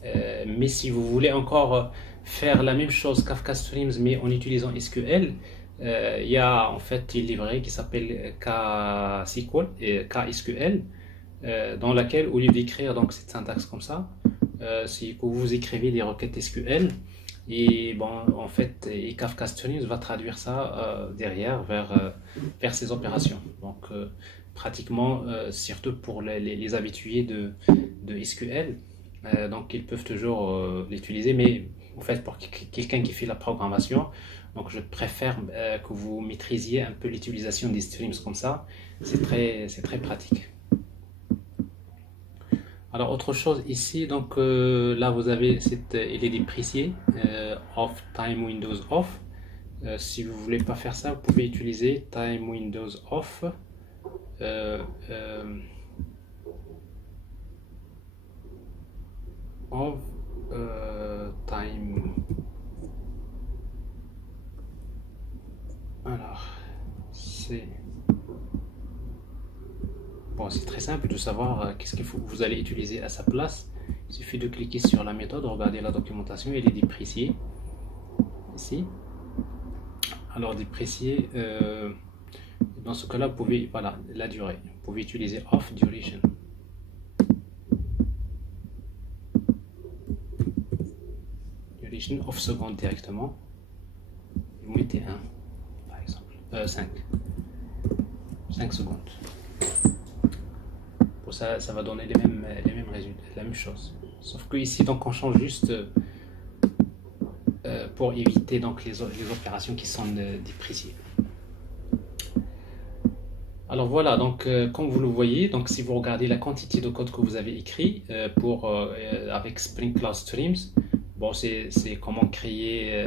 Mais si vous voulez encore faire la même chose Kafka Streams mais en utilisant SQL, Il y a en fait une librairie qui s'appelle KSQL, KSQL, dans laquelle, au lieu d'écrire donc cette syntaxe comme ça, si vous écrivez des requêtes SQL, et bon, en fait, et Kafka Streams va traduire ça derrière vers ces opérations. Donc, pratiquement, surtout pour les habitués de SQL, donc ils peuvent toujours l'utiliser, mais en fait, pour quelqu'un qui fait la programmation, donc je préfère que vous maîtrisiez un peu l'utilisation des streams comme ça. C'est très pratique. Alors autre chose ici, donc là vous avez il est déprécié, off time Windows off. Si vous voulez pas faire ça, vous pouvez utiliser time Windows off. Euh, euh, of time. Alors c'est bon, c'est très simple de savoir qu'est-ce que vous allez utiliser à sa place. Il suffit de cliquer sur la méthode, regarder la documentation, elle est dépréciée ici. Alors déprécier, dans ce cas-là, vous pouvez, voilà, la durée. Vous pouvez utiliser off duration. Duration off seconde directement. Vous mettez 1, par exemple. 5. 5 secondes. Pour ça, ça va donner les mêmes résultats, la même chose. Sauf que ici, donc, on change juste pour éviter donc les opérations qui sont dépréciées. Alors voilà, donc comme vous le voyez, donc si vous regardez la quantité de code que vous avez écrit avec Spring Cloud Streams, bon, c'est comment créer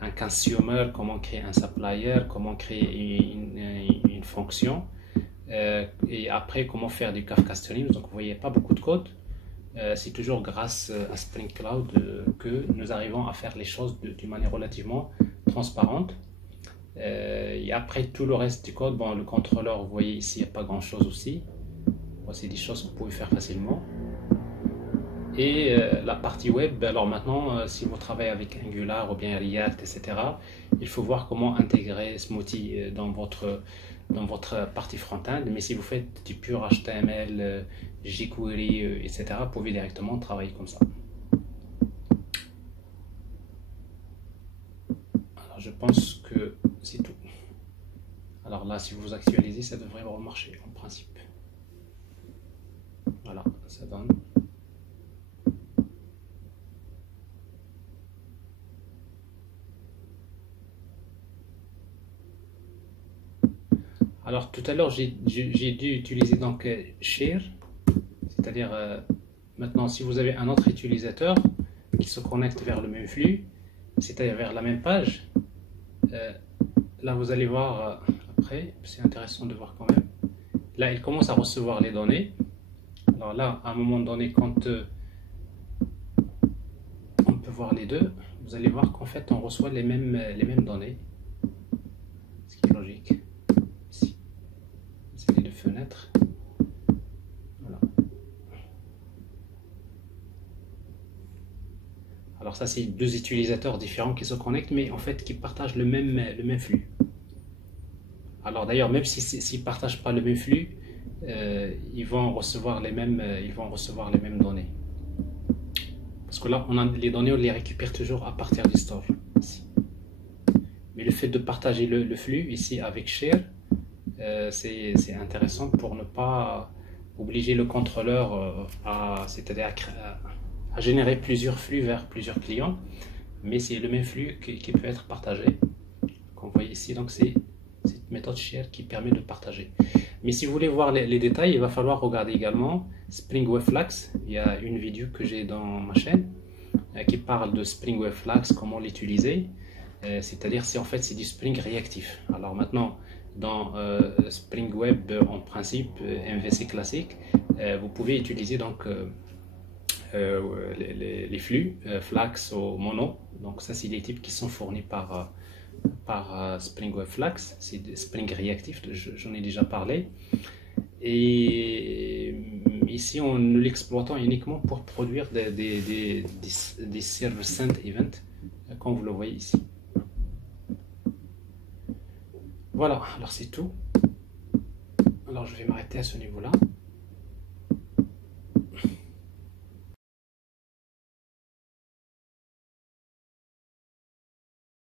un consumer, comment créer un supplier, comment créer une fonction, et après comment faire du Kafka Streams. Donc vous voyez pas beaucoup de code. C'est toujours grâce à Spring Cloud que nous arrivons à faire les choses d'une manière relativement transparente. Et après tout le reste du code, bon, le contrôleur, vous voyez ici, il n'y a pas grand chose aussi. Bon, c'est des choses que vous pouvez faire facilement. Et la partie web, alors maintenant, si vous travaillez avec Angular ou bien React, etc., il faut voir comment intégrer Smoothie dans votre partie front-end. Mais si vous faites du pur HTML, jQuery, etc., vous pouvez directement travailler comme ça. Alors je pense que c'est tout. Alors là, si vous actualisez, ça devrait remarcher en principe. Voilà, ça donne. Alors tout à l'heure, j'ai dû utiliser donc share, c'est-à-dire maintenant si vous avez un autre utilisateur qui se connecte vers le même flux, c'est-à-dire vers la même page, là vous allez voir après, c'est intéressant de voir quand même. Là, il commence à recevoir les données. Alors là, à un moment donné, quand on peut voir les deux, vous allez voir qu'en fait on reçoit les mêmes données, ce qui est logique. Ici, c'est les deux fenêtres. Voilà. Alors ça, c'est deux utilisateurs différents qui se connectent, mais en fait qui partagent le même flux. Alors d'ailleurs, même s'ils ne partagent pas le même flux, ils vont recevoir les mêmes données. Parce que là, les données, on les récupère toujours à partir du store. Ici. Mais le fait de partager le flux ici avec share, c'est intéressant pour ne pas obliger le contrôleur c'est-à-dire à générer plusieurs flux vers plusieurs clients. Mais c'est le même flux qui peut être partagé. Comme vous voyez ici, donc c'est cette méthode share qui permet de partager. Mais si vous voulez voir les détails, il va falloir regarder également Spring Web Flux. Il y a une vidéo que j'ai dans ma chaîne qui parle de Spring Web Flux, comment l'utiliser. C'est-à-dire, en fait, c'est du Spring réactif. Alors maintenant, dans Spring Web, en principe, MVC classique, vous pouvez utiliser donc les flux Flux ou Mono. Donc ça, c'est des types qui sont fournis par Spring Web Flux, c'est Spring réactif, j'en ai déjà parlé. Et ici, nous l'exploitons uniquement pour produire des server send events, comme vous le voyez ici. Voilà, alors c'est tout. Alors je vais m'arrêter à ce niveau-là.